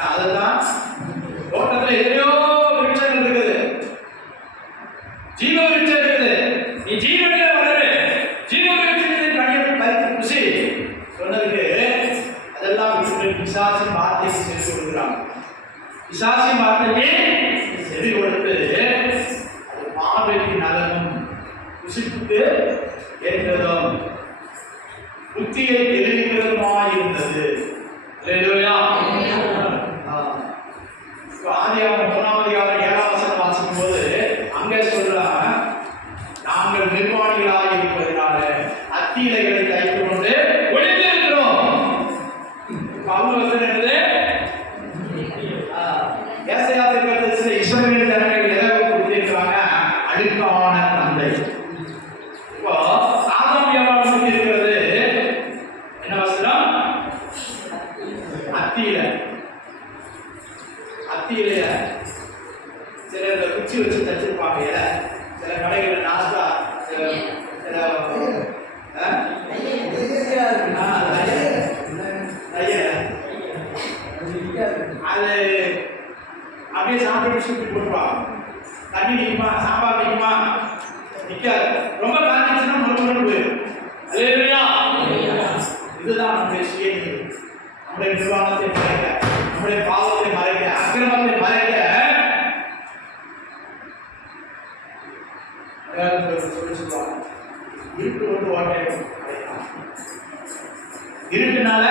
அதுதான் தோட்டத்துல எத்தனையோ விருட்சங்கள் இருக்குது, ஜீவ விருட்சம் இருக்குது. நீ ஜீவனில வளரு, ஜீவ விருட்சத்தின் கனியை பறித்து புசி சொன்னதுக்கு அதெல்லாம் விட்டு பிசாசின் வார்த்தைக்கு செவி கொடுக்கிறாங்க. பிசாசின் வார்த்தைக்கு செவி கொடுத்து அது பார்வைக்கு நலனும் புசிப்புக்கு ஏற்றதும் புத்தியை தெரிவிக்கிறதுமாயிருந்தது. அல்லேலூயா. ஆதியாகமம் 1ஆம் அதிகாரம் 7ஆம் வசனம் வாசிக்கும் போது அங்கே சொல்றாங்க, நாங்கள் நிர்வாணிகளாக இருப்பதனால அத்தி இலைகளை தைத்து கொண்டு ஒளிந்திருக்கிறோம். அவங்க வந்து என்னது, ஏசாயா தீர்க்கதரிசியில இஸ்ரவேல் ஜனங்கள் எதை கொடுத்திருக்கிறாங்க, அழுக்கான தந்தை. இப்போ ஆதாம் ஏவாளுக்கு இருக்கிறது என்ன வசனம், அத்தி இலை. அத்தி இலைய சில குச்சி வச்சு தச்சிருப்பாங்க. சில கடைகள் நாஸ்டா, சில அது அப்படியே சாப்பிட்டு சுற்றி போட்டுருவாங்க. தண்ணி நிற்குமா, சாம்பார் நிற்குமா, நிற்காது. ரொம்ப காஞ்சிச்சுன்னா முறை போயிடும். அல்லேலூயா. இதுதான் நம்முடைய சுயநீதி, நம்முடைய நிர்வாணத்தை மறைக்க, நம்முடைய பாவத்தை மறைக்க, அக்கிரமத்தை மறைக்க சொல்லி சொல்லுவாங்க, இருட்டு வந்து ஓட்டை அடையலாம், இருட்டுனால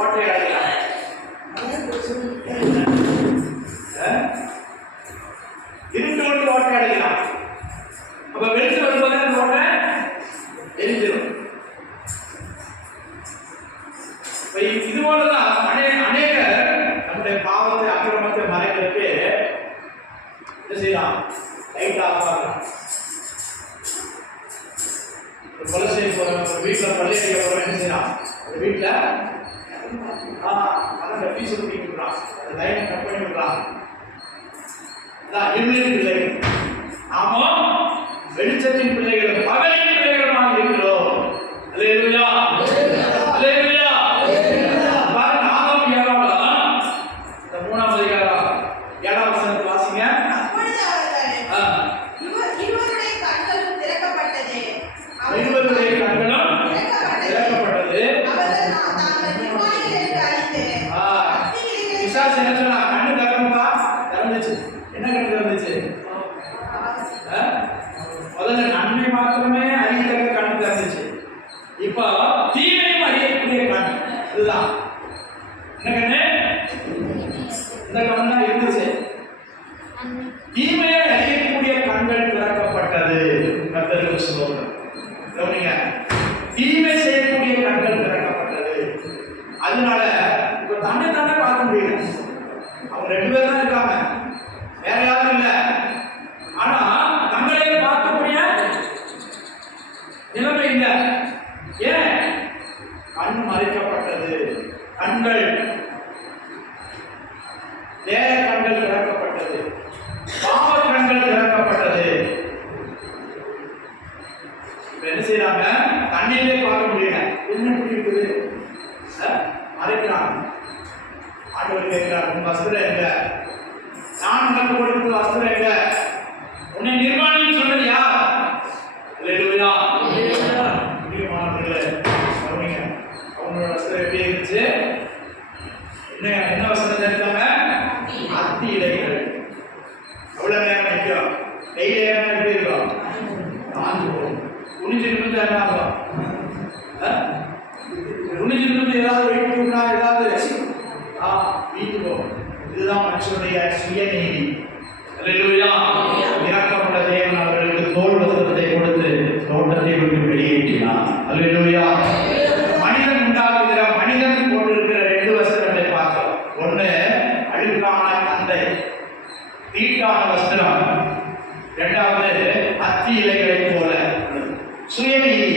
ஓட்டை அடையலாம். இருட்டு வந்து ஓட்டை அடையலாம். அப்ப வெளிச்சம் வரும்போது அந்த ஓட்டை எரிஞ்சிடும். இது போலதான் அநேகர் நம்முடைய பாவத்தை அக்கிரமத்தை மறைக்கிறதுக்கு என்ன செய்யலாம், லைட் ஆஃப் பண்ணலாம். கொலை செய்ய போறோம், வீட்டில் பள்ளி அடிக்க போறோம், என்ன செய்யலாம், அந்த வீட்டில் அந்த பீஸ் விட்டுறான், அந்த லைனை கட் பண்ணி விடுறான். இருளின் பிள்ளைகள், நாம வெளிச்சத்தின் பிள்ளைகள், பகலின் பிள்ளைகளுமாக இருக்கிறோம். அல்லேலூயா, அல்லேலூயா. பாருங்க, ஆதாம் ஏவாள் இந்த 3ஆம் அதிகாரம் 7ஆம் வசனத்தை வாசிங்க. அப்பொழுது அவர்கள் இருவருடைய கண்களும் திறக்கப்பட்டது. இருவருடைய கண்களும் திறக்கப்பட்டது. அவர்கள் தாங்கள் நிர்வாணிகள் என்று அறிந்து பிசாசு என்ன சொன்னா, கண்ணு திறக்கும்பா, திறந்துச்சு. என்ன கண்ணு திறந்துச்சு? முதல்ல நன்மை மாத்திரமே அறியத்தக்க கண்ணு திறந்துச்சு. இப்போ தீமையும் அறியக்கூடிய கண். இதுதான் என்ன கண்ணு? இந்த கண்ணு தான் இருந்துச்சு. தீமையை அறியக்கூடிய கண்கள் திறக்கப்பட்டது. கர்த்தருக்கு ஸ்தோத்திரம். கவனிங்க, தீமை செய்யக்கூடிய கண்கள் திறக்கப்பட்டது. அதனால இப்ப தன்னை தானே பார்க்க முடியல. அவங்க 2 பேர் தான் இருக்காங்க, வேற யாரும் இல்லை. ஆனா தங்களை பார்க்கக்கூடிய நிலைமை இல்லை. ஏன்? கண் மறைக்கப்பட்டது. கண்கள் நேர கண்கள் திறக்கப்பட்டது, பாவ கண்கள் திறக்கப்பட்டது. இப்ப என்ன செய்யறாங்க? தண்ணியிலே பார்க்க முடியல, என்ன இப்படி இருக்குது? மறைக்கிறாங்க. ஆண்டவர் கேட்கிறார், உன் வஸ்திரம் எங்க? நான் உனக்கு கொடுத்த வஸ்திரம் எங்க? உன்னை நிர்வாணின்னு சொன்னது யார்? அல்லேலூயா. பிரியமானவர்களே, கவனிங்க. அவங்களோட வஸ்திரம் எப்படி இருந்துச்சு? என்ன வஸ்திரம் எடுத்தாங்க? அத்தி இலைகள். எவ்வளவு நேரம் நிற்கும்? வெயில் நேரம் எப்படி இருக்கும்? காஞ்சு போகும். குனிஞ்சு நிமிந்து என்ன ஆகும்? குனிஞ்சு நிமிந்து ஏதாவது வெயிட் பண்ணா ஏதாவது வீட்டு போகும். இதுதான் மனுஷனுடைய சுயநீதி. அல்லேலூயா. இறக்கப்பட்ட தேவன் அவர்களுக்கு தோல் வஸ்திரத்தை கொடுத்து தோட்டத்தை விட்டு வெளியேற்றினார். அல்லேலூயா. மனிதன் உண்டாக்குகிற மனிதன் போட்டிருக்கிற 2 வஸ்திரங்களை பார்த்தோம். ஒண்ணு அழுக்கான கந்தை, தீட்டான வஸ்திரம். இரண்டாவது அத்தி இலைகளை போல சுயநீதி.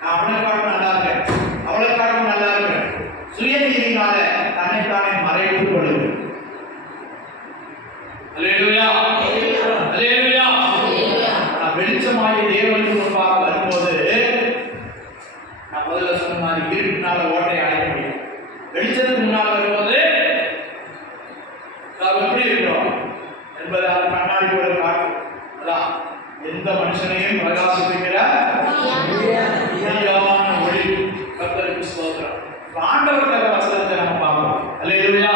நான் அவனை காட்டும் நல்லா இருக்கேன், அவளை காட்டும் நல்லா இருக்கேன். சுயநீதினால தன்னைத்தானே மறைத்துக் கொள்ளுது. அல்லேலூயா. அல்லேலூயா. வெளிச்சமாய் தேவனுக்கு முன்பாக வரும்போது நான் முதல்ல சொன்ன மாதிரி இருட்டினால ஓட்டை அடைக்க முடியும். வெளிச்சத்துக்கு முன்னால் வரும்போது நாம் எப்படி இருக்கிறோம் என்பதை அது கண்ணாடி போல காட்டும். அதான் எந்த மனுஷனையும் பிரகாசிப்பிக்கிற ஒளி. கர்த்தருக்கு ஸ்தோத்திரம். ஆண்டவர் தர வஸ்திரத்தை நம்ம பார்ப்போம். அல்லேலூயா.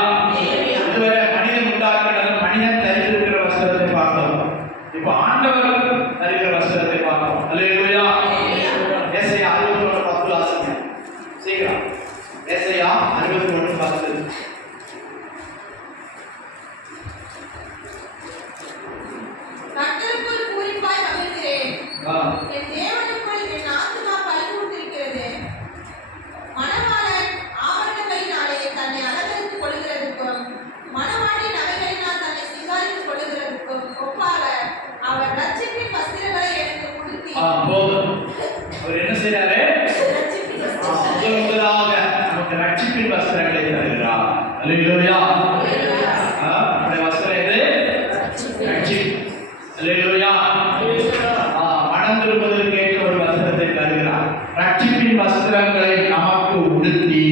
இதுவரை மனிதன் உண்டாக்கினது, மனிதன் தரித்திருக்கிற வஸ்திரத்தை பார்த்தோம். இப்போ ஆண்டவர் தருகிற வஸ்திரத்தை பார்த்தோம். அல்லேலூயா. ஏசாயா 61:10 வாசிங்க சீக்கிரம். ஏசாயா 61:10. கர்த்தருக்குள் பூரிப்பாய் மகிழ்கிறேன். என் தேவனுக்குள் என் ஆத்துமா பரிபூர்ந்திருக்கிறது. மணவாளன் ஆபரணங்களினாலே தன்னை அலங்கரித்துக் கொள்கிறதுக்கும் மணவாட்டி நகைகளினால் தன்னை சிங்காரித்துக் கொள்கிறதுக்கும் ஒப்பாக அவர் ரட்சிப்பின் வஸ்திரங்களை எனக்கு உடுத்தி. போதும். அவர் என்ன செய்யறாரு? முதலாக நமக்கு ரட்சிப்பின் வஸ்திரங்களை தருகிறார். அல்லேலூயா. நம்முடைய வஸ்திரம் எது? ரட்சிப்பு. அல்லேலூயா. மனம் திரும்புவதற்கு ஏற்ற ஒரு வஸ்திரத்தை தருகிறார். ரட்சிப்பின் வஸ்திரங்களை நமக்கு உடுத்தி,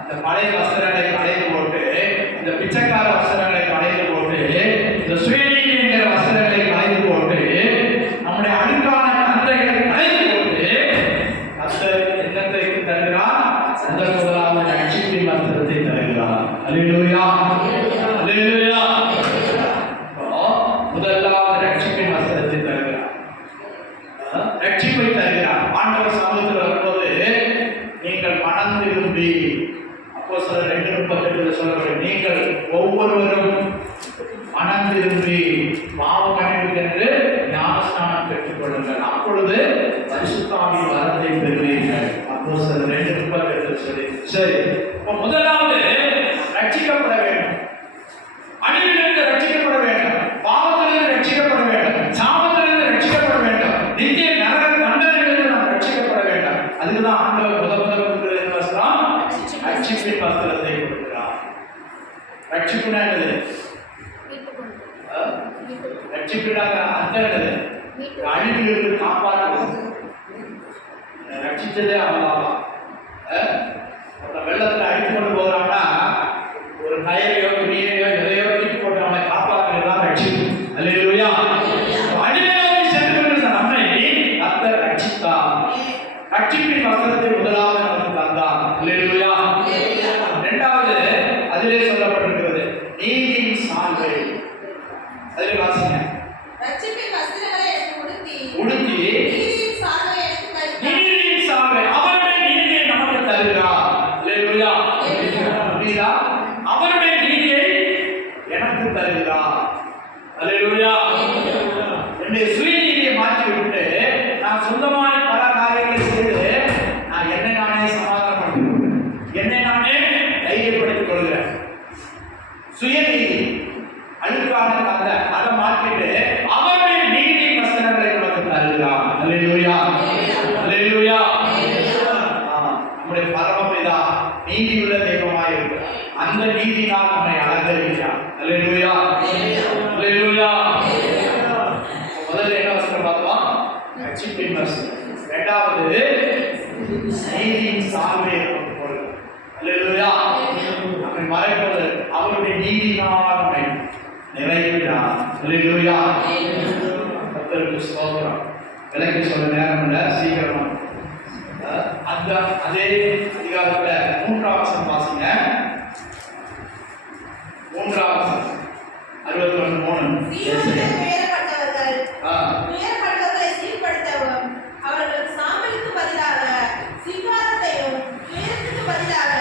அந்த பழைய வஸ்திரங்களை களைந்து போட்டு, இந்த பிச்சைக்கார வஸ்திரங்களை களைந்து போட்டு, இந்த சுயநீதி என்கிற வஸ்திரங்களை களைந்து போட்டு, நம்முடைய அழுக்கான கந்தைகளை களைந்து போட்டு, கர்த்தர் என்னத்தை தருகிறார்? முதலாவது ரட்சிப்பின் வஸ்திரத்தை தருகிறார். அல்லேலூயா. அல்லேலூயா. முதலாவது ரட்சிப்பின் வஸ்திரத்தை தருகிறார். ரட்சிப்பை தருகிறார். ஆண்டவர் சமூகத்தில் வரும்போது நீங்கள் மனம் திரும்பி, அப்போஸ்தலர் 2:38 சொல்லப்படும், நீங்கள் ஒவ்வொருவரும் மனம் திரும்பி பாவ மன்னிப்பு என்று ஞானஸ்நானம் பெற்றுக் கொள்ளுங்கள், அப்பொழுது பரிசுத்த ஆவியின் வரத்தை பெறுவீர்கள். அப்போஸ்தலர் 2:38 சொல்லி. சரி, இப்போ முதலாவது ரட்சிக்கப்பட வேண்டும். அழிவிலிருந்து ரட்சிக்கப்பட வேண்டும், பாவத்திலிருந்து ரட்சிக்கப்பட வேண்டும், சாபத்திலிருந்து ரட்சிக்கப்பட வேண்டும், நித்திய நரக தண்டனையிலிருந்து நாம் ரட்சிக்கப்பட வேண்டும். அதுக்குதான் ஆண்டவர் முதல் கொடுக்கிற வஸ்திரம் ரட்சிப்பின் வஸ்திரத்தை கொடுக்கிறார். ரட்சிப்புனா என்னது? ரட்சிப்பினாக அர்த்தம் என்னது? அழிவிலிருந்து காப்பாற்றுவது. ரட்சிச்சதே அவன் வெள்ளத்துல அடித்து கொண்டு போகிறான்னா ஒரு கயிறையோ துணியையோ எதையோ தூக்கி போட்டு அவனை காப்பாற்றுகிறதான் ரட்சிப்பு. அல்லேலூயா. அடிமையாகி சென்று கொண்டிருந்த நம்மை கர்த்தர் ரட்சித்தார். ரட்சிப்பின் வஸ்திரத்தை முதலாவது நமக்கு தந்தார். அல்லேலூயா. இரண்டாவது அதிலே சொல்லப்பட்டிருக்கிறது நீதியின் சால்வை. அதிலே வாசிங்க. ரட்சிப்பின் வஸ்திரங்களை எனக்கு உடுத்தி நீதியின் சால்வை நீதியின் சால்வை எனக்கு தருகிறார். நீதியின் சால்வை. அவருடைய நீதியை நமக்கு தருகிறார். பிதா நீதியுள்ள தெய்வமாய் இருக்கிறார். அந்த நீதியினால் நம்மை அலங்கரிக்கிறார். அல்லேலூயா, அல்லேலூயா. முதல்ல என்ன வசனம் பார்த்தோம்? ரட்சிப்பின் வசனம். இரண்டாவது நீதியின் சால்வை போடுகிறார். அல்லேலூயா. நம்மை மறைப்பது அவருடைய நீதியினால் நம்மை நிறைக்கிறார். அல்லேலூயா. கர்த்தருக்கு ஸ்தோத்திரம். விலைக்கு சொல்ல நேரம் இல்லை, சீக்கிரமா அந்த அதே அதிகாரத்துல 3ஆம் வசனம் வாசிங்க. 3ஆம் வசனம் 61:3. துயரப்பட்டவர்களை சீர்படுத்தவும் அவர்களுக்கு சாம்பலுக்கு பதிலாக சிங்காரத்தையும் துயரத்துக்கு பதிலாக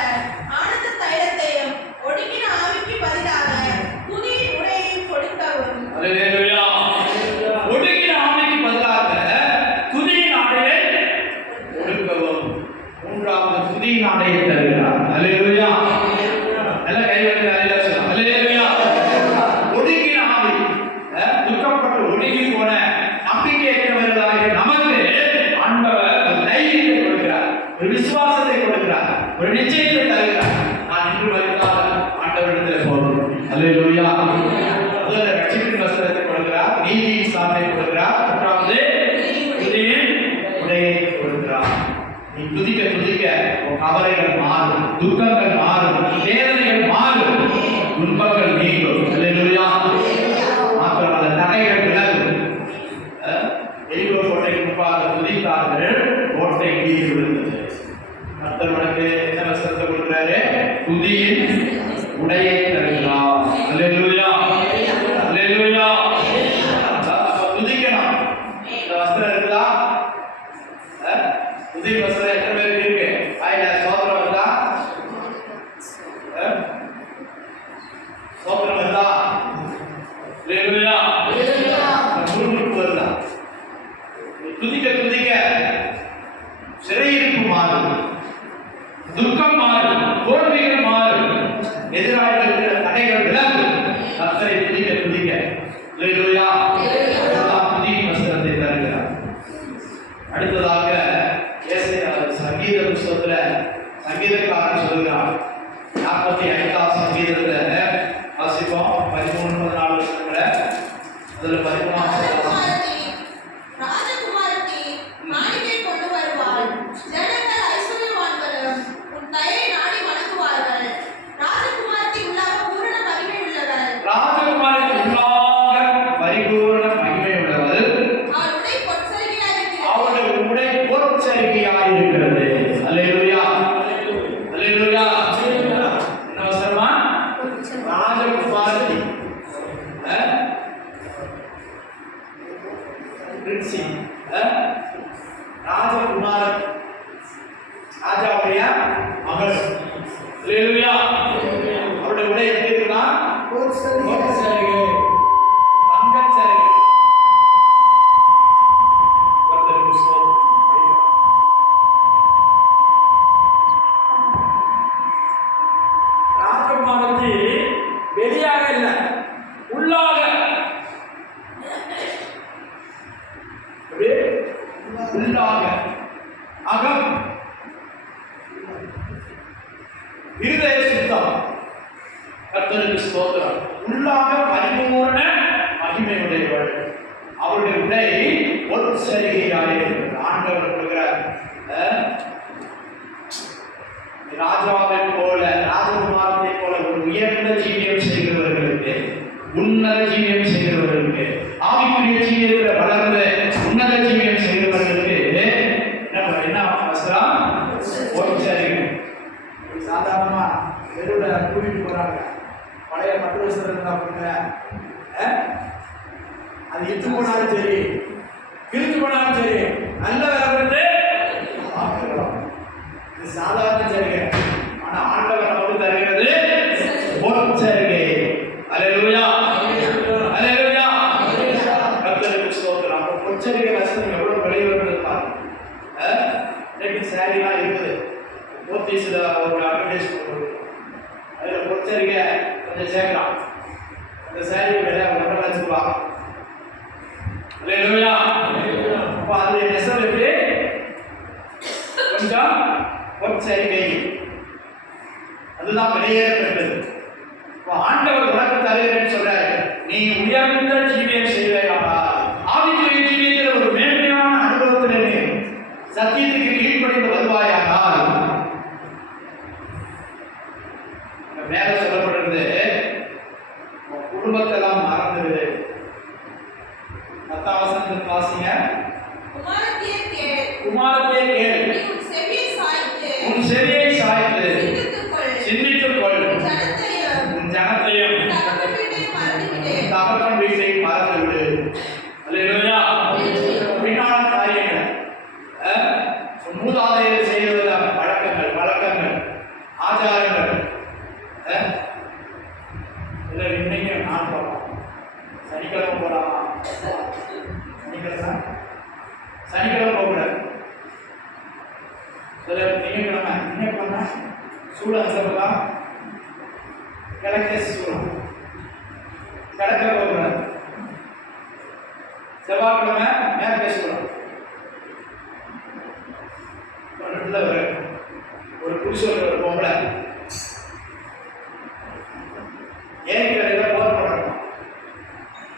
ஆனந்த தைலத்தையும் ஒடுங்கின ஆவிக்கு பதிலாக புதிய உடையையும் கொடுக்கவும். அல்லேலூயா. ஒடுங்கின ஆவிக்கு பதிலாக புதிய ஆடையை கொடுக்கவும். மூன்றாவது புதிய ஆடையை தருகிறார். அல்லேலூயா. எல்லாம் கைவிட்டு அல்லேலூயா சொல்லலாம். அல்லேலூயா. ஒடுங்கின ஆவி, துக்கப்பட்டு ஒடுங்கி போன நம்பிக்கையற்றவர்களாகிய நமக்கு ஆண்டவர் ஒரு தைரியத்தை கொடுக்கிறார், ஒரு விசுவாசத்தை கொடுக்கிறார், ஒரு நிச்சயத்தை தருகிறார். நான் இன்று மறித்தால் ஆண்டவரிடத்தில் போகிறேன். அல்லேலூயா. முதல்ல ரட்சிப்பின் வஸ்திரத்தை கொடுக்கிறார், நீதியின் சால்வை கொடுக்கிறார், மூன்றாவது புதிய உடையை கொடுக்கிறார். நீ துதிக்க துதிக்க உன் கவலைகள் மாறும், துக்கங்கள் மாறும், வேதனைகள் மாறும், துன்பங்கள் நீங்கும். அல்லேலூயா. மாத்திரமல்ல, தடைகள் விலகும். எரிகோ கோட்டைக்கு முன்பாக துதித்தார்கள், கோட்டை இடிந்து விழுந்தது. கர்த்தர் உனக்கு என்ன வஸ்திரத்தை கொடுக்கிறாரு? துதியின் உடையை தருகிறார். அல்லேலூயா, அல்லேலூயா. அப்ப துதிக்கணும். இந்த வஸ்திரம் இருக்குதா? புதிய வஸ்திரம் எத்தனை பேருக்கு இருக்கு? வாயில சோத்திரம் வருதா? சோத்திரம் வருதா? அல்லேலூயா. முறுமுறுப்பு வருதா? துதிக்க துதிக்க சிறையிருப்பு மாறும், துக்கம் மாறும், தோல்விகள் மாறும், எதிராக இருக்கிற தடைகள் விலகும். கர்த்தரை துதிக்க துதிக்க. அல்லேலூயா. புதிய வஸ்திரத்தை தருகிறார். அடுத்ததாக சங்கீத புஸ்தகத்துல சங்கீதக்காரன் சொல்கிறார். 45ஆம் சங்கீதத்துல வாசிப்போம். 13-14 வருஷத்துல அதுல 13ஆம் ராஜகுமாரத்தி மாளிகை கொண்டு வருவாள். ஜனங்கள் ஐஸ்வர்யவான்களும் உன் தயை நாடி வணங்குவார்கள். ராஜகுமாரத்தி உள்ளாக பூரண மகிமை உள்ளவர். ராஜகுமாரத்தி உள்ளாக பரிபூரண மகிமை உள்ளவர். அவருடைய பொற்சரிகையாய் இருக்கிறது. அவருடைய உடை பொற்சரிகையாய் இருக்கிறது. அல்லேலூயா, அல்லேலூயா. என்ன வசனமா? ராஜகுமாரத்தி பிரின்சி ராஜகுமாரத்தி ராஜாவுடைய மகள். அல்லேலூயா. அவருடைய உடை எப்படி இருக்குன்னா? பொற்சரிகை, தங்கச்சரிகை. கர்த்தருக்கு ஸ்தோத்திரம். ராஜகுமாரத்தி வெளியாக இல்ல, உள்ளாக. உள்ளாக, அகம், இருதய சுத்தம். கர்த்தருக்கு ஸ்தோத்திரம். உள்ளாக பரிபூரண மகிமையுடையவள். அவருடைய உடை பொற்சரிகையாக இருக்கிறது. ஆண்டவர் கொடுக்கிறார். ராஜாவை போல, ராஜகுமாரத்தை போல ஒரு உயர்ந்த ஜீவியம் செய்கிறவர்களுக்கு, உன்னத ஜீவியம் செய்கிறவர்களுக்கு, ஆவிக்குரிய ஜீவியத்தில் வளர்ந்து உன்னத ஜீவியம் செய்கிறவர்களுக்கு என்ன வஸ்திரம்? பொற்சரிகை. சாதாரணமா தெருவில் கூட்டிட்டு போறாங்க. பழைய பட்டு வஸ்திரம் இருந்தா போடுங்க, அது இட்டு போனாலும் சரி, கிழிஞ்சு போனாலும் சரி, நல்ல வேலை இது சாதாரண சரிகை. ஆனா ஆண்டவர் நமக்கு தருகிறது பொற்சரிகை. அல்லேலூயா, அல்லேலூயா. கர்த்தருக்கு ஸ்தோத்திரம். அப்ப பொற்சரிகை வஸ்திரம் எவ்வளவு விளைவுகள் பாருங்க. இன்னைக்கு சாரிலாம் இருக்குது. போத்தீஸ்ல ஒரு அட்வர்டைஸ்மெண்ட் கொடுக்கும். அதுல பொற்சரிகை கொஞ்சம் சேர்க்கலாம். அந்த சாரி விலை 1.5 லட்சம் ரூபாய். அல்லேலூயா. அப்ப அது நெசவு எப்படி? கொஞ்சம் பொற்சரிகை அதுதான் வெளியேறப்பட்டது. இப்போ ஆண்டவர் உனக்கு தருகிறேன்னு சொல்றாரு. நீ உயர்ந்த ஜீவியம் செய்வேயாமா, ஆவிக்குரிய ஜீவியத்தில் ஒரு மேன்மையான அனுபவத்தில் சத்தியத்துக்கு கீழ்ப்படிந்து வருவாயானால், மேல சொல்லப்படுறது குடும்பத்தெல்லாம் மறந்துடு. 10ஆம் வசனத்தில் வாசிங்க. குமாரத்தியே கேள், குமாரத்தியே கேள், நீ உன் செவியை சாய்த்து சிந்தித்துக்கொள், உன் ஜனத்தையும் ஜனத்தையும் தகப்பன் வீட்டை மறந்துவிடு. அல்லேலூயா. வீணான காரியங்கள், மூதாதையர் செய்த வழக்கங்கள், ஆச்சாரங்கள், இல்லை இன்னைக்கு நான் போகலாம், சனிக்கிழமை போகலாமா? சனிக்கிழமை போகக்கூடாது. சிலர் திங்கக்கிழமை சூழல் சொல்லலாம், கிழக்கே சூழல் கிழக்க போகக்கூடாது. செவ்வாய்க்கிழமை மேற்கே சூழல். ஒரு புருஷன் ஒரு பொம்பளை ஏன் கடையில் போர் பண்ணணும்,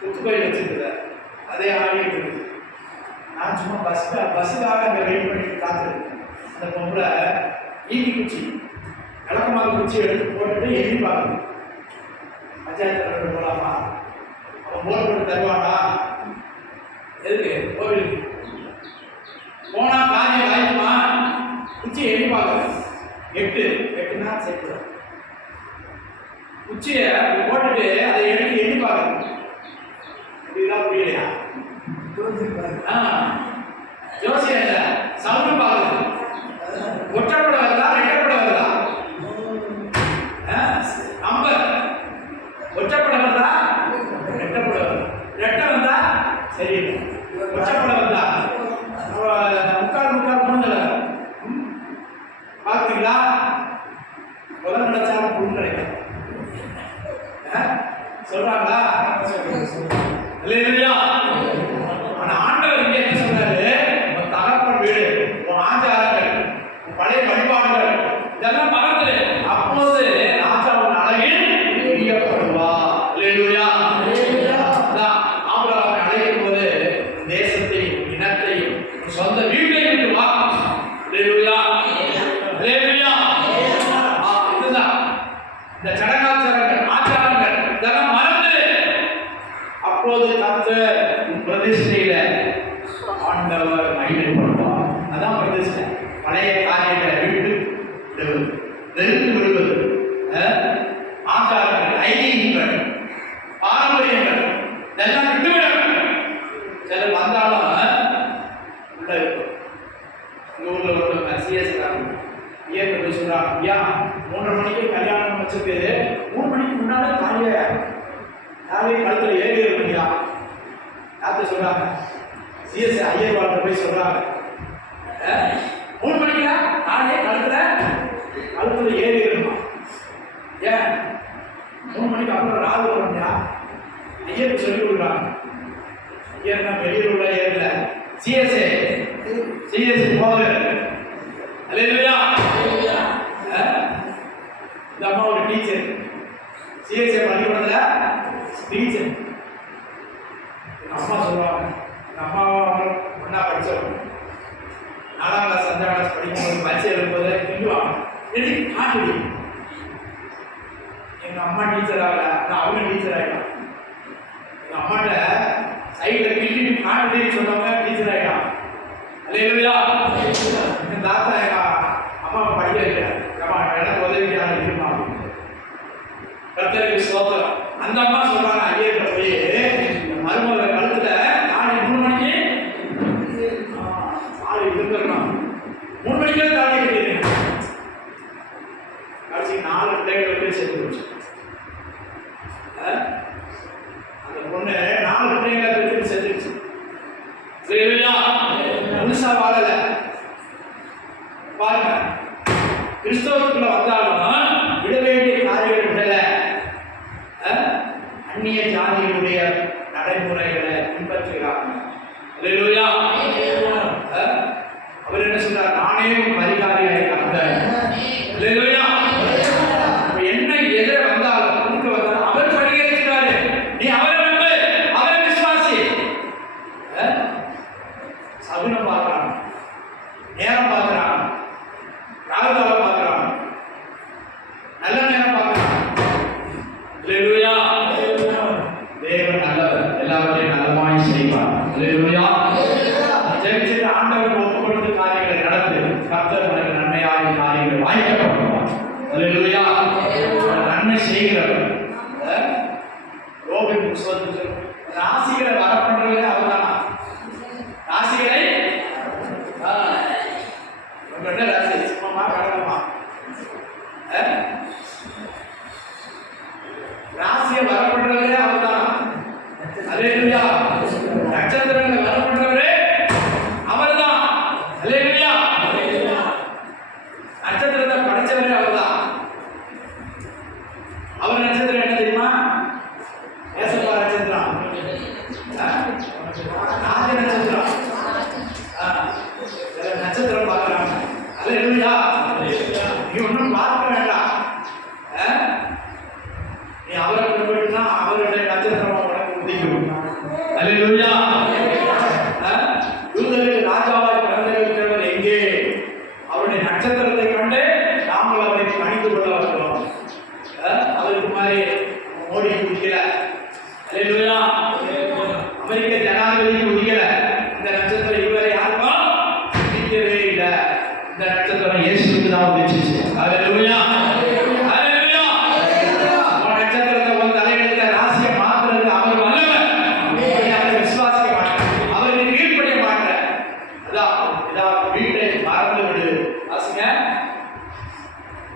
குத்துக்கோயில் வச்சுருக்குற அதே ஆகிட்டு இருக்குது. நான் சும்மா பஸ்ஸுக்காக அங்கே வெயிட் பண்ணிட்டு காத்திருக்கேன். அந்த பொம்பளை ஈட்டி குச்சி, விளக்கமாக குச்சி எடுத்து போட்டுட்டு எண்ணி பார்க்கணும். பஞ்சாயத்து தலைவர் போகலாமா, அவன் போர் போட்டு தருவானா? எதுக்கு? கோவிலுக்கு போனா காரியம் வாய்க்குமா? குச்சி எண்ணி பார்க்கணும். 8னா சேர்க்கணும். குச்சியை போட்டுட்டு அதை எடுத்து எண்ணி பார்க்கணும். இதுதான் புரியலையா? ஜோசியம் இல்லை, சவுண்டு பார்க்குது. ஒற்றப்பட வருதா, ரெட்டப்பட வருதா? நம்பர் ஒற்றப்பட வருதா, ரெட்டப்பட வருதா? ரெட்ட வந்தா சரியில்லை, ஒற்றப்பட வந்தா முக்கால் மூணு பார்க்குறீங்களா? உலகம் கிடைச்சாலும் பொண்ணு கிடைக்கும் சொல்றாங்களா? இல்லையா? ஆனா ஆண்டவர் இங்க என்ன சொல்றாரு? உன் தகப்பன் வீடு, உன் ஆச்சாரங்கள், உன் பழைய வழிபாடுகள் இதெல்லாம் மறந்துடு. அப்போது ராஜாவின் அழகில் பிரியப்படுவா. இல்லையா? ஆபிரகாமை அழைக்கும் போது தேசத்தையும் இனத்தையும் சொந்த வீட்டையும் விட்டு வா. இல்லையா? இதுதான் இந்த சடங்காச்சாரங்கள், ஆச்சாரங்கள் இதெல்லாம் மறந்து அப்போது கர்த்தர் பிரதிஷ்டையில ஆண்டவர் மகிமைப்படுவார். அதான் பிரதிஷ்டை. பழைய காரியங்களை விட்டு வெறுத்து விடுவது, ஆச்சாரங்கள், ஐதீகங்கள், பாரம்பரியங்கள் இதெல்லாம் விட்டுவிட. சிலர் வந்தாலும் உள்ள இருக்கும். எங்க ஊர்ல ஒருத்தவங்க சிஎஸ் ஐயர் போய் சொல்றாங்க, ஐயா 3:30 மணிக்கு கல்யாணம் வச்சுட்டு 3 மணிக்கு முன்னாடி காலையை கழுத்துல ஏறி இருப்பீங்களா? யார்கிட்ட சொல்றாங்க? சிஎஸ் ஐயர் வாழ்க்கை போய் சொல்றாங்க, 3 மணிக்கு காலையே கழுத்துல ஏறி இருக்குமா? ஏன் 3 மணிக்கு அப்புறம் ராகு வரணும்யா? ஐயருக்கு சொல்லி கொடுக்குறாங்க. ஐயர் தான் வெளியில் உள்ள ஏறல, சிஎஸ் போகுது. அல்லேலூயா. இந்த அம்மா ஒரு டீச்சர், சிஎஸ்ஏ பள்ளிக்கூடத்துல டீச்சர். எங்கள் அம்மா சொல்லுவாங்க, எங்கள் அம்மாவும் ஒன்றா படித்தவங்க. 4ஆம் கிளாஸ் 5ஆம் கிளாஸ் படிக்கும்போது பரிசை எழுதும்போது கிண்டுவாங்க, எழுதி காட்டுடி. எங்கள் அம்மா டீச்சர் ஆகல, ஆனால் அவங்க டீச்சர் ஆகிட்டான். எங்கள் அம்மாட்ட சைடில் கிண்டிட்டு காட்டுடின்னு சொன்னவங்க டீச்சர் ஆகிட்டான். அல்லேலூயா. எங்கள் தாத்தா எங்கள் அம்மாவை படிக்க வைக்கிறார். அம்மா எனக்கு உதவியாக இருக்குமா? கர்த்தருக்கு ஸ்தோத்திரம். அந்த அம்மா சொல்றாங்க, ஐயர்கிட்ட போய் மருமக கழுத்துல நாளை 3 மணிக்கு சாலை இருந்துடணும், 3 மணிக்கே தாலி கட்டிடுங்க. கடைசி 4 பிள்ளைகளை போய் சேர்த்து போச்சு. அந்த பொண்ணு 4 பிள்ளைங்களை பெற்று செத்துருச்சு. சரியா? முழுசா வாழல. பாருங்க, கிறிஸ்தவத்துக்குள்ள வந்தாலும் விட வேண்டிய காரியங்கள் விடல. அந்நிய ஜாதிகளுடைய நடைமுறைகளை பின்பற்றுகிறாங்க. அல்லேலூயா. அவர் என்ன சொல்றார்? நானே பரிகாரியாக இருந்தேன். அல்லேலூயா. அல்லேலூயா. நன்மை செய்கிறவர். ரோபின் புஸ்தகத்தில் சொல்லும், ராசிகளை வர பண்றவரே அவர்தானா? ராசிகளை உங்கள்கிட்ட ராசி சும்மா கடகமா ராசியை வர பண்றவரே அவர்தானா? அல்லேலூயா. நட்சத்திரங்களை வர பண்றவரே அவர்தான். அல்லேலூயா. நட்சத்திரத்தை படைச்சவரே அவர்தான். அவர் நட்சத்திரம் என்ன தெரியுமா? ஏசப்பா நட்சத்திரம், ராஜ நட்சத்திரம். நட்சத்திரம் பார்க்கிறாங்க. அல்லேலூயா. நீ ஒன்றும் பார்க்க வேண்டாம். நீ அவரை கொண்டு அவருடைய நட்சத்திரம் உனக்கு உதிக்கும். அல்லேலூயா. யூதர்கள் ராஜாவாய் பிறந்திருக்கிறவர் எங்கே? அவருடைய நட்சத்திரத்தை கண்டு நாங்கள் அவரை கணித்து கொள்ள வருகிறோம். அவருக்கு மாதிரி மோடி குடிக்கல. அல்லேலூயா. அமெரிக்க ஜனாதிபதிக்கு உதிக்கல. இந்த நட்சத்திரம் இதுவரை யாருக்கும் உதிக்கவே இல்லை. இந்த நட்சத்திரம் இயேசுவுக்கு தான் உதிச்சிச்சு. அல்லேலூயா. அல்லேலூயா. உன் நட்சத்திரத்தை உன் தலையெழுத்த ராசியை மாத்துறது அவர் வல்லவர். அவரை விசுவாசிக்க மாட்டேன், அவருக்கு கீழ்ப்படிய மாட்டேன். அதான் வீட்டை மறந்து விடு. வாசிங்க.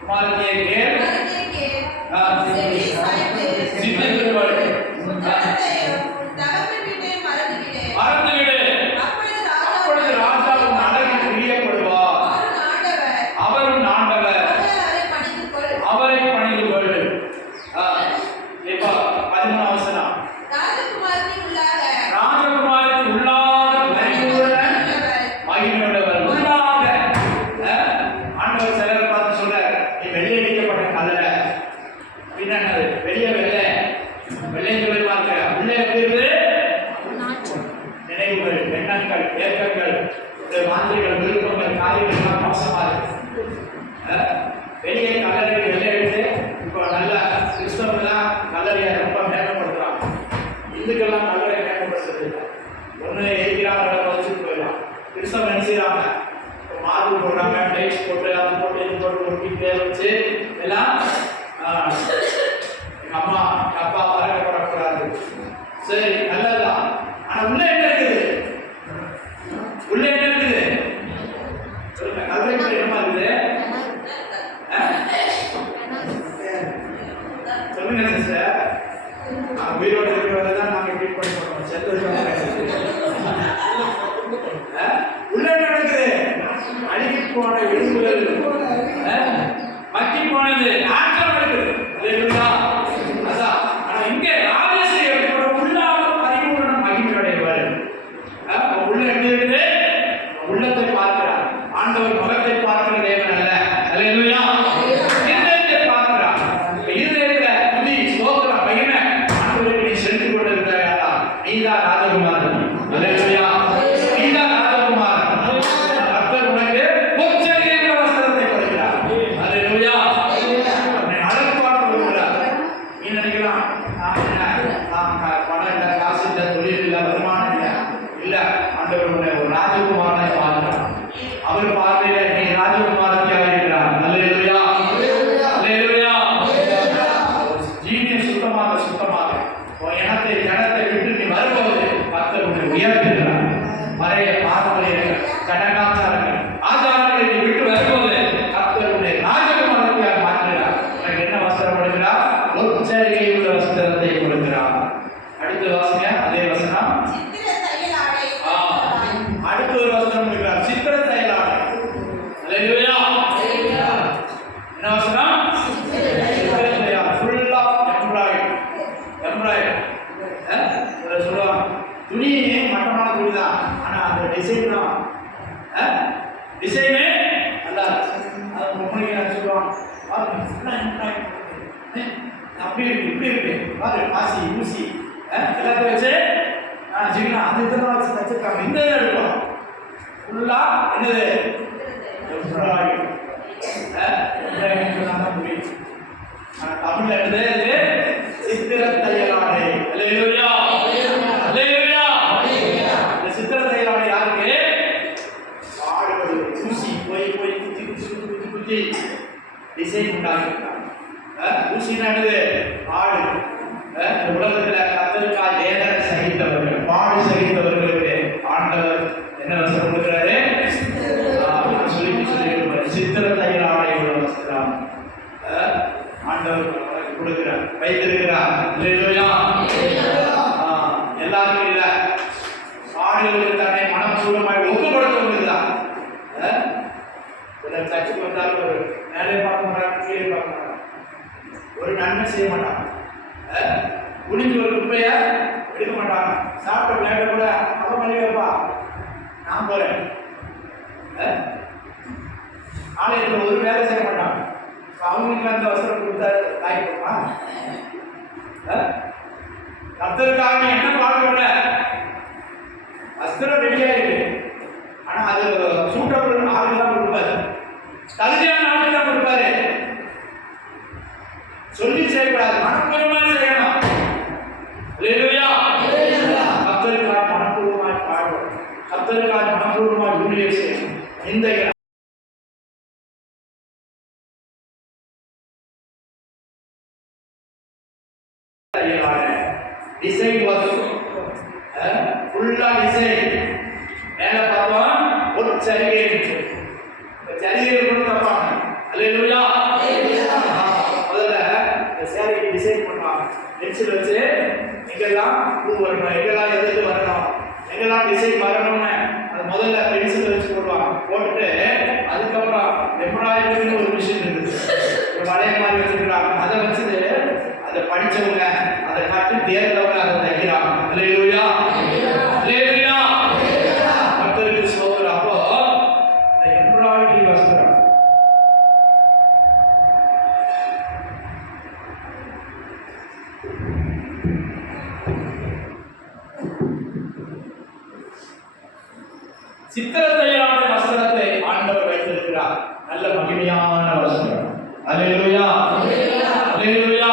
குமாரத்தியை கேள், அப்பொழுது ராஜா உன் அழகில் பிரியப்படுவார். அவரும் ஆண்டவர், அவரை பணிந்து கொள். இப்ப 13 வசனம். ராஜகுமாரத்தின் உள்ளாக மகிமையுள்ளவர். உள்ளாக ஆண்டவர் சிலரை பார்த்து சொல்றார், நீ வெள்ளை அடிக்கப்பட்ட கல்லற. பின்னது வெளியே வெள்ளை சொல்லி பார்க்க உள்ளே எப்படி இருக்குது? நினைவுகள், எண்ணங்கள், ஏக்கங்கள், மாந்திரிகள், விருப்பங்கள், காரியங்கள் எல்லாம் மோசமா இருக்கு. வெளியே கல்லறை வெள்ளை எடுத்து இப்போ நல்ல கிறிஸ்தவங்களாம் கல்லறையை ரொம்ப மேம்படுத்துறாங்க. இந்துக்கெல்லாம் கல்லறை மேம்படுத்துறது ஒன்று எரிக்கிறாங்க, வச்சுட்டு போயிடலாம். கிறிஸ்தவம் நினைச்சாங்க மார்பு போடுறாங்க, டைட்ஸ் போட்டு அது போட்டு இது போட்டு ஒட்டிக்கிட்டே வச்சு எல்லாம் எங்க அம்மா அப்பா பறக்கப்படக்கூடாது. சரி, நல்லதுதான். ஆனா உள்ள என்ன இருக்குது? உள்ள என்ன இருக்குது? சொல்லுங்க. கல்லறைக்குள்ள என்னமா இருக்குது? சொல்லுங்க சிஸ்டர். உயிரோடு இருக்கிறவரை தான் நாங்க ட்ரீட் பண்ணி போறோம். செத்து உள்ள என்ன நடக்குது? அழுகி போன எலும்புகள், மக்கி போனது, நாற்றம் நடக்குது. அல்லேலூயா. அதான். ஆனா இங்கே ராஜேஸ்வரி எப்படி உள்ளாக பரிபூர்ண மகிமையுடையவர். உள்ள எப்படி இருக்குது? உள்ளத்தை பார்க்கிறார். ஆண்டவர் முகத்தை பார்க்கிற தேவன் அல்ல. அல்லேலூயா. இதயத்தை பார்க்கிறார். இதயத்துல துதி, ஸ்தோத்திரம், மகிமை ஆண்டவருக்கு நீ செலுத்திக் கொண்டிருக்கிறாயா? நீதான் ராஜகுமாரன். அல்லேலூயா. நீதான் ராஜகுமாரன். கர்த்தர் உனக்கு பொற்செயல்கிற வஸ்திரத்தை கொடுக்கிறார். அல்லேலூயா. உன்னை அழகுபாடு கொடுக்கிறார். நீ நினைக்கலாம், பணம் இல்லை, காசு இல்லை, தொழில் இல்லை, வருமானம் இல்லை. இல்ல, ஆண்டவர் உன்னை ஒரு ராஜகுமாரனை பார்க்கிறார். அவர் பார்வையில நீ ராஜகுமாரத்தியாக இருக்கிறார். அல்லேலூயா. அல்லேலூயா. ஜீவியம் சுத்தமாக உன் இனத்தை ஜனத்தை விட்டு நீ வரும்போது கர்த்தர் உன்னை உயர்த்துகிறார். மறைய பாரம்பரியங்கள், கடகாச்சாரங்கள், ஆச்சாரங்களை நீ விட்டு வரும்போது கர்த்தர் உன்னை ராஜகுமாரத்தியாக மாற்றுகிறார். உனக்கு என்ன வஸ்திரம் கொடுக்கிறார்? பொற்சரிகை உள்ள வஸ்திரத்தை கொடுக்கிறார். அடுத்த வாசிங்க அதே வசனம். அடுத்த ஒரு வசனம் கொடுக்கிறார், சித்திர தையல் ஆடை. அல்லேலூயா. என்ன வசனம்? Full of embroidery. சொல்லுவாங்க துணியே மட்டமான துணி தான், ஆனா அந்த டிசைன் தான் டிசைனே நல்லா சொல்லுவாங்க. அப்படி இருக்கு, இப்படி இருக்கு, பாரு காசி ஊசி எல்லாத்தையும் வச்சு ஜிகினா அது இதெல்லாம் வச்சு தச்சிருக்காங்க. இந்த இருக்கும் ஃபுல்லா என்னது புரியும். தமிழ்ல என்னது? சித்திர தையலாடை. அல்லேலூயா. அல்லேலூயா. இந்த சித்திர தையலாடை யாருக்கு? ஆடுவது ஊசி போய் குத்தி டிசைன் உண்டாக்கியிருக்கிறார். ஊசினானது ஆடு. இந்த உலகத்துல கத்தருக்காய் வேதனை சகித்தவர்கள், பாடு சகித்தவர்களுக்கு ஆண்டவர் என்ன வசனம் கொடுக்கிறாரு? சொல்லி சித்திர தையல் ஆடை உள்ள வஸ்திரம் ஆண்டவர் கொடுக்கிறார், வைத்திருக்கிறார். எல்லாருக்கும் இல்ல, ஆடுகளுக்கு தானே மனப்பூர்வமாய் ஒப்பு கொடுத்தவங்களுக்கு தான். சிலர் சர்ச்சுக்கு வந்தாலும் ஒரு மேலே பார்க்க மாட்டாங்க, கீழே பார்க்க மாட்டாங்க, ஒரு நன்மை செய்ய மாட்டாங்க, குடிஞ்சு ஒரு குப்பைய எடுக்க மாட்டாங்க, சாப்பிட்ட பிள்ளைங்க கூட அவன் பண்ணி வைப்பா நான் போறேன். ஆலயத்தில் ஒரு வேலை செய்ய மாட்டாங்க. அவங்களுக்கு அந்த வசனம் கொடுத்தாரு தாய்க்குமா கர்த்தருக்காக என்ன பாடுபட வஸ்திரம் ரெடியா இருக்கு. ஆனா அது சூட்டபிள் ஆளுக்கு தான் கொடுப்பாரு, தகுதியான ஆளுக்கு தான் கொடுப்பாரு. சொல்லி செய்யக்கூடாது, மனப்பூர்வமாக செய்யணும். கர்த்தருக்காக மனப்பூர்வமாய் பாடுபடும், கர்த்தருக்காக மனப்பூர்வமாய் ஊழியம் செய்யணும். இந்த டிசைன் வரும், ஃபுல்லா டிசைன். மேல பார்த்தோம் ஒரு சரிகை இருக்கு, சரிகை கூட தப்பாங்க. அல்லேலூயா. முதல்ல இந்த சேலைக்கு டிசைன் பண்ணுவாங்க, பென்சில் வச்சு எங்கெல்லாம் பூ வரணும், எங்கெல்லாம் எதிர்த்து வரணும், எங்கெல்லாம் டிசைன் வரணும்னு அது முதல்ல பென்சில் வச்சு போடுவாங்க. போட்டுட்டு அதுக்கப்புறம் எம்ப்ராய்டரின்னு ஒரு மிஷின் இருக்குது, ஒரு வளைய மாதிரி வச்சுக்கிறாங்க. அதை வச்சுட்டு அதை படிச்சவங்க அதை கட்டு தேர்ந்தவங்க அதை தைக்கிறாங்க. அல்லேலூயா, அல்லேலூயா. கர்த்தருக்கு ஸ்தோத்திரம். அப்போ இந்த எம்ப்ராய்டரி வஸ்திரம் சித்திரத்தையான வஸ்திரத்தை ஆண்டவர் வைத்திருக்கிறார், நல்ல மகிமையான வஸ்திரம். அல்லேலூயா, அல்லேலூயா.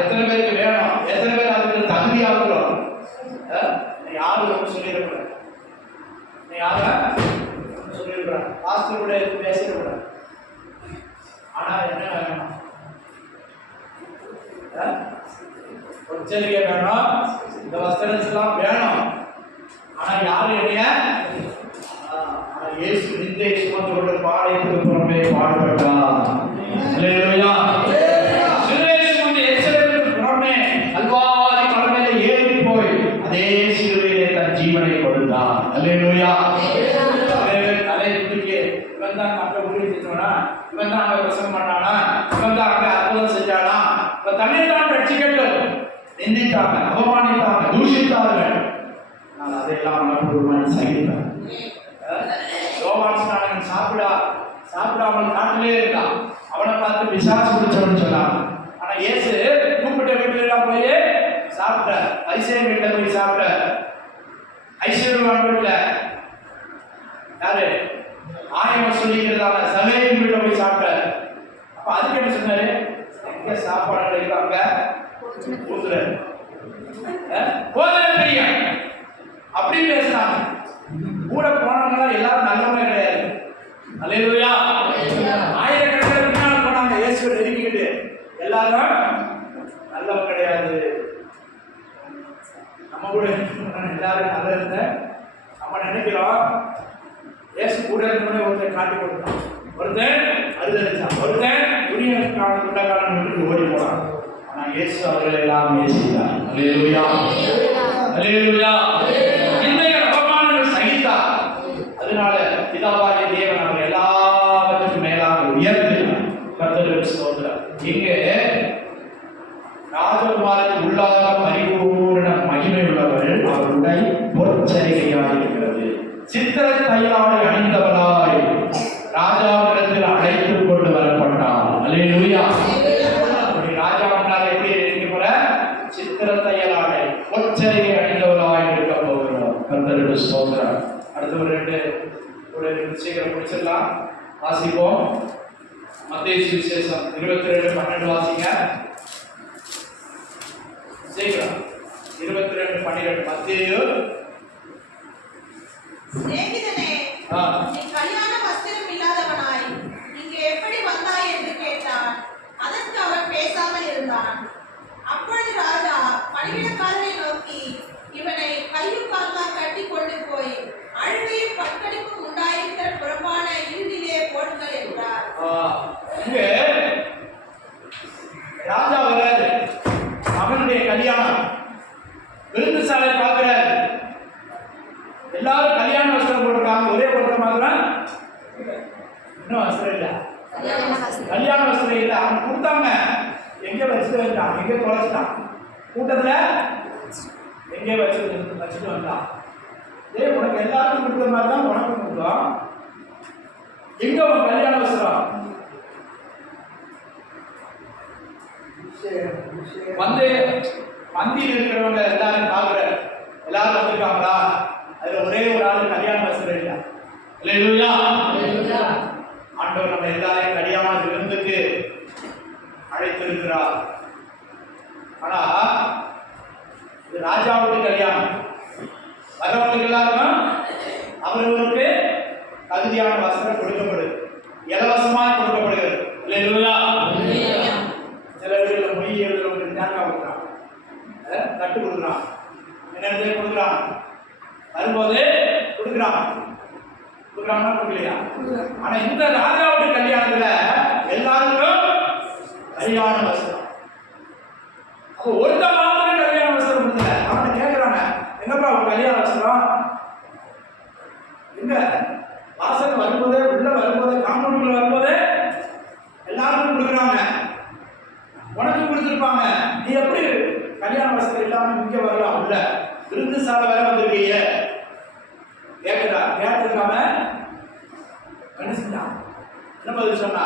எத்தனை பேருக்கு வேணும்? எத்தனை பேர் அதுக்கு தகுதியாகிறோம்? யாரும் ஒன்று சொல்லிடக்கூடாது, யாரும் சொல்லிடக்கூடாது, பாஸ்டர் கூட பேசிடக்கூடாது. ஆனா என்ன வேணும்? உச்சரிக்கை வேணும், இந்த வஸ்திரத்தெல்லாம் வேணும். ஆனா யாரும் என்னைய இயேசு நிந்தை சுமந்தோடு பாளையத்துக்கு புறம்பே பாடுபட்டார். அல்லேலூயா. சிலுவை சுமந்து எருசலேமுக்கு புறம்பே கல்வாரி மலை மேலே ஏறி போய் அதே சிலுவையிலே தன் ஜீவனை கொடுத்தார். அல்லேலூயா. தலை துதிக்கு இவன் தான் அங்க ஊழியம் செஞ்சவனா, இவன் தான் அங்க பிரசங்கம் பண்ணானா, இவன் தான் அங்க அற்புதம் செஞ்சானா, இவன் தன்னை தான் ரட்சிக்கட்டும் நிந்தித்தாங்க, அவமானித்தாங்க, தூஷித்தார்கள். நான் அதையெல்லாம் மனப்பூர்வமாய் சகித்தார். யோவான் ஸ்நானகன் சாப்பிடாமல் காட்டிலே இருந்தான். அவனை பார்த்து பிசாசு பிடிச்சவன் சொன்னான். ஆனா இயேசு கூப்பிட்ட வீட்டுல எல்லாம் போய் சாப்பிட்ட, பரிசேயன் வீட்டுல போய் சாப்பிட்ட, ஐஸ்வர்யவான் வீட்டுல யாரு ஆயவர் சொல்லிக்கிறதான சபையின் வீட்டுல போய் சாப்பிட்ட. அப்ப அதுக்கு என்ன சொன்னாரு? எங்க சாப்பாடு கிடைக்கிறாங்க ஊத்துற போதனை பிரியம் அப்படின்னு பேசுறாங்க. கூட போனவங்க எல்லாரும் நல்லவங்க கிடையாது. அல்லேலூயா. ஆயிரக்கணக்கில் பின்னால் போனாங்க, இயேசுவை நெருங்கிக்கிட்டு எல்லாரும் நல்லவங்க கிடையாது. நம்ம கூட எல்லாரும் நல்லா இருந்த நம்ம நினைக்கிறோம். இயேசு கூட இருந்தவனே ஒருத்தன் காட்டி கொடுத்தான், ஒருத்தன் அறுதளிச்சான், ஒருத்தன் துணியக்கான துண்டக்காரன் வீட்டுக்கு ஓடி போனான். ஆனா இயேசு அவர்கள் எல்லாம் நேசித்தார். அல்லேலூயா, அல்லேலூயா. அதனால பிதாவாகிய தேவன் அவர் எல்லாவற்றுக்கும் மேலாக உயர்த்தினார். கர்த்தருக்கு ஸ்தோத்திரம். இங்கே ராஜகுமாரன் உள்ளாக பரிபூர்ண மகிமை உள்ளவர்கள் அவருடைய பொற்சரிகையாக இருக்கிறது. சித்திர தையாடை அணிந்தவளாய் ராஜாவிடத்தில் அழைத்துக் கொண்டு வரப்பட்டார். அல்லேலூயா. ராஜாவினால் எப்படி இருக்க போற? சித்திர தையலாடை பொற்சரிகை அணிந்தவளாய் இருக்க போகிறோம். கர்த்தருக்கு ஸ்தோத்திரம். அடுத்த ஒரு சீக்கிரம் முடிச்சிடலாம். வாசிப்போம். மத்தேயு சுவிசேஷம் 22:12 வாசிங்க. சீக்கிரம் 22:12 மத்தேயு. சிநேகிதனே, நீ கல்யாண வஸ்திரம் இல்லாதவனாய் இங்கே எப்படி வந்தாய் எங்கே வச்சுட்டு வந்துட்டான், எங்கே தொலைச்சிட்டான், கூட்டத்தில் எங்கே வச்சுட்டு வந்தான். உனக்கு எல்லாருக்கும் கொடுக்குற மாதிரி தான் உனக்கும் கொடுத்தோம். எங்க உன் கல்யாண அவசரம்? வந்து மந்தியில் இருக்கிறவங்க எல்லாரும் பார்க்குற எல்லாரும் வந்திருக்காங்களா? அதுல ஒரே ஒரு ஆளு கல்யாண அவசரம் இல்லை. அல்லேலூயா. ஆண்டவர் நம்ம எல்லாரையும் கல்யாண விருந்துக்கு அழைத்திருக்கிறார். ஆனா இது ராஜாவுக்கு கல்யாணம். வரவங்களுக்கு எல்லாருக்கும் அவர்களுக்கு தகுதியான வஸ்திரம் கொடுக்கப்படுது, இலவசமாக கொடுக்கப்படுகிறது. அல்லேலூயா. சில வீடுகளில் மொழி எழுதுறவங்களுக்கு தேங்காய் கொடுக்குறான், தட்டு கொடுக்குறான், என்ன கொடுக்குறான், வரும்போது கொடுக்குறான், கொடுக்கலையா? ஆனா இந்த ராஜாவுடைய கல்யாணத்துல எல்லாருக்கும் கல்யாண வஸ்திரம். அப்போ ஒருத்த மாத்திரம் கல்யாண வஸ்திரம் இல்லை. அவனை கேட்கிறாங்க, எங்கப்பா உங்க கல்யாண வஸ்திரம் எங்க? வாசல் வரும்போதே, உள்ள வரும்போதே, காம்பவுண்டுக்குள்ள வரும்போதே எல்லாருக்கும் கொடுக்குறாங்க, உனக்கு கொடுத்துருப்பாங்க. நீ எப்படி கல்யாண வஸ்திரம் இல்லாம இங்க வரலாம்? உள்ள விருந்து சாலை வர வந்திருக்கீங்க கேட்கிறா. கேட்டிருக்காம மனுஷன் என்ன பதில் சொன்னா?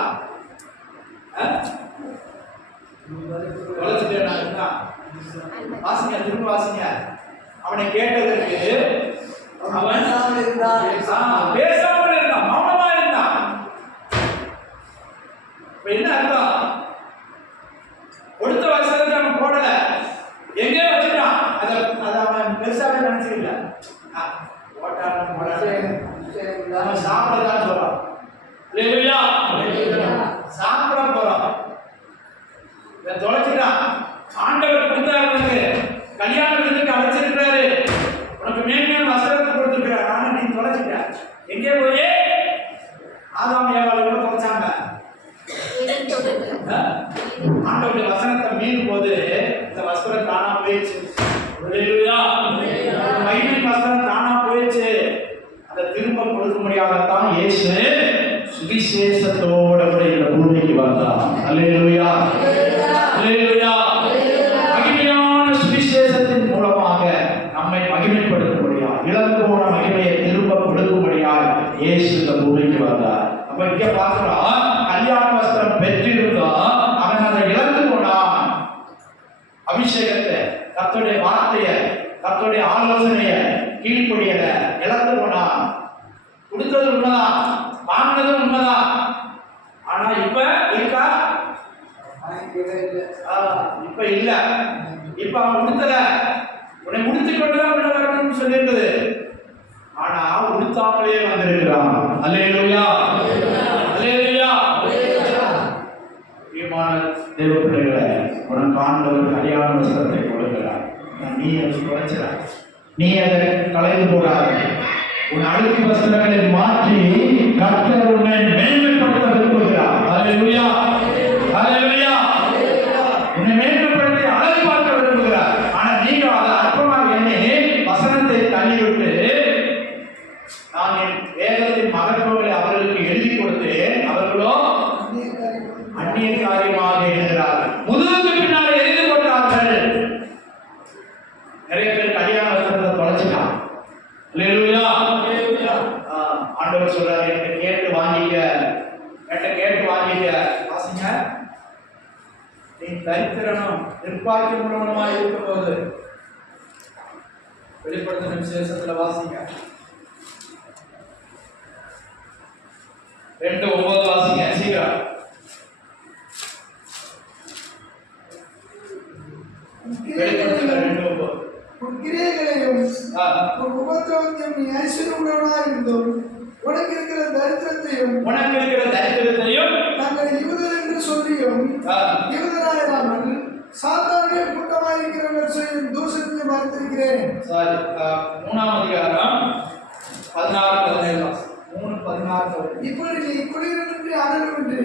வாசிங்க, திரும்ப வாசிங்க. அவனை கேட்டதற்கு அவன் பேசாமல் இருந்தான், மௌனமா இருந்தான். என்ன அர்த்தம்? கொடுத்த வசனத்தை அவன் போடல, எங்கே வச்சுட்டான். அதை அவன் பெருசாவே நினைச்சிருக்கல. அவன் சாப்பிடதான் சொல்றான். சாப்பிட போறான், தொலைச்சிட்டான். ஆண்டவர் கொடுத்தாரு, கல்யாண விருந்துக்கு அழைச்சிருக்கிறாரு, உனக்கு மேன்மையான வசனத்தை கொடுத்துருக்கிறார். ஆனா நீ தொலைச்சிட்ட. எங்கே போய் ஆதாம் ஏவாளோட தொலைச்சாங்க. ஆண்டவருடைய வசனத்தை மீறும் போது இந்த வஸ்திரம் தானா போயிடுச்சு. மகிமை வஸ்திரம் தானா போயிடுச்சு. அதை திரும்ப கொடுக்க முடியாதத்தான் இயேசு சுவிசேஷத்தோட கூட இந்த பூமிக்கு வந்தான். அல்லேலூயா, அல்லேலூயா. மகிமையான சுவிசேஷத்தின் மூலமாக நம்மை மகிமைப்படுத்தும்படியாக, இழந்து போன மகிமையை திரும்ப கொடுக்கும்படியாக இயேசு இந்த பூமிக்கு வந்தார். அப்ப இங்க பார்க்கிறோம், கல்யாண வஸ்திரம் பெற்றிருந்தோம், அவன் அதை இழந்து போனான். அபிஷேகத்தை, கர்த்தருடைய வார்த்தையை, கர்த்தருடைய ஆலோசனையை கீழ்ப்படியல, இழந்து போனான். கொடுத்தது உண்மைதான், வாங்கினதும் உண்மைதான். ஆனா இப்ப இருக்கா? இப்ப இல்ல. இப்ப அவன் உடுத்தல, உன்னை உடுத்திக் கொண்டுதான் உள்ள வரணும்னு சொல்லியிருக்குது. ஆனா உடுத்தாமலே வந்திருக்கிறான். அல்லேலூயா, அல்லேலூயா. தேவ பிள்ளைகளை, உனக்கு ஆண்டவர் கல்யாண வஸ்திரத்தை கொடுக்கிறார். நீ அதை குறைச்சிடாய், நீ அதை கலைந்து போடாத. உன் அழுக்கு வஸ்திரங்களை மாற்றி கர்த்தர் உன்னை மேன்மைப்படுத்த விரும்புகிறார். அல்லேலூயா, அல்லேலூயா. உன்னை மேன்மைப்படுத்தி அழகு பார்க்க விரும்புகிறார். ஆனா நீங்க அதை அற்பமாக எண்ணி வசனத்தை தள்ளிவிட்டு, நான் என் வேதத்தின் மகத்துவங்களை அவர்களுக்கு எழுதி கொடுத்தேன், அவர்களோ அந்நிய காரியமாக எழுதுகிறார்கள், முதுகுக்கு பின்னால் எழுதி கொண்டார்கள். நிறைய பேர் கல்யாண வஸ்திரத்தை தொலைச்சிட்டான். அல்லேலூயா. ஆண்டவர் சொல்றாரு, என்கிட்ட கேட்டு வாங்கிக்க, என்கிட்ட கேட்டு வாங்கிக்க. வாசிங்க. நீ தரித்திரனும் நிர்பாக்கியம் உள்ளவனுமா இருக்கும் போது, வெளிப்படுத்தின விசேஷத்துல வாசிங்க 2:9 வாசிங்க சீக்கிரம். வெளிப்படுத்தின 2:9. கிரியைகளையும் உபத்திரவத்தையும் நீ ஐஸ்வர்யமுள்ளவனாய் இருந்தோம், உனக்கு இருக்கிற தரித்திரத்தையும் நாங்கள் யூதர் என்று சொல்லியும் யூதராயிராமல் சாத்தானுடைய கூட்டமாய் இருக்கிறவர்கள் செய்யும் தூஷணத்தை மறைத்திருக்கிறேன். 3ஆம் அதிகாரம் 16-17. 3:16. இப்படி நீ குடியின்றி அனலுமின்றி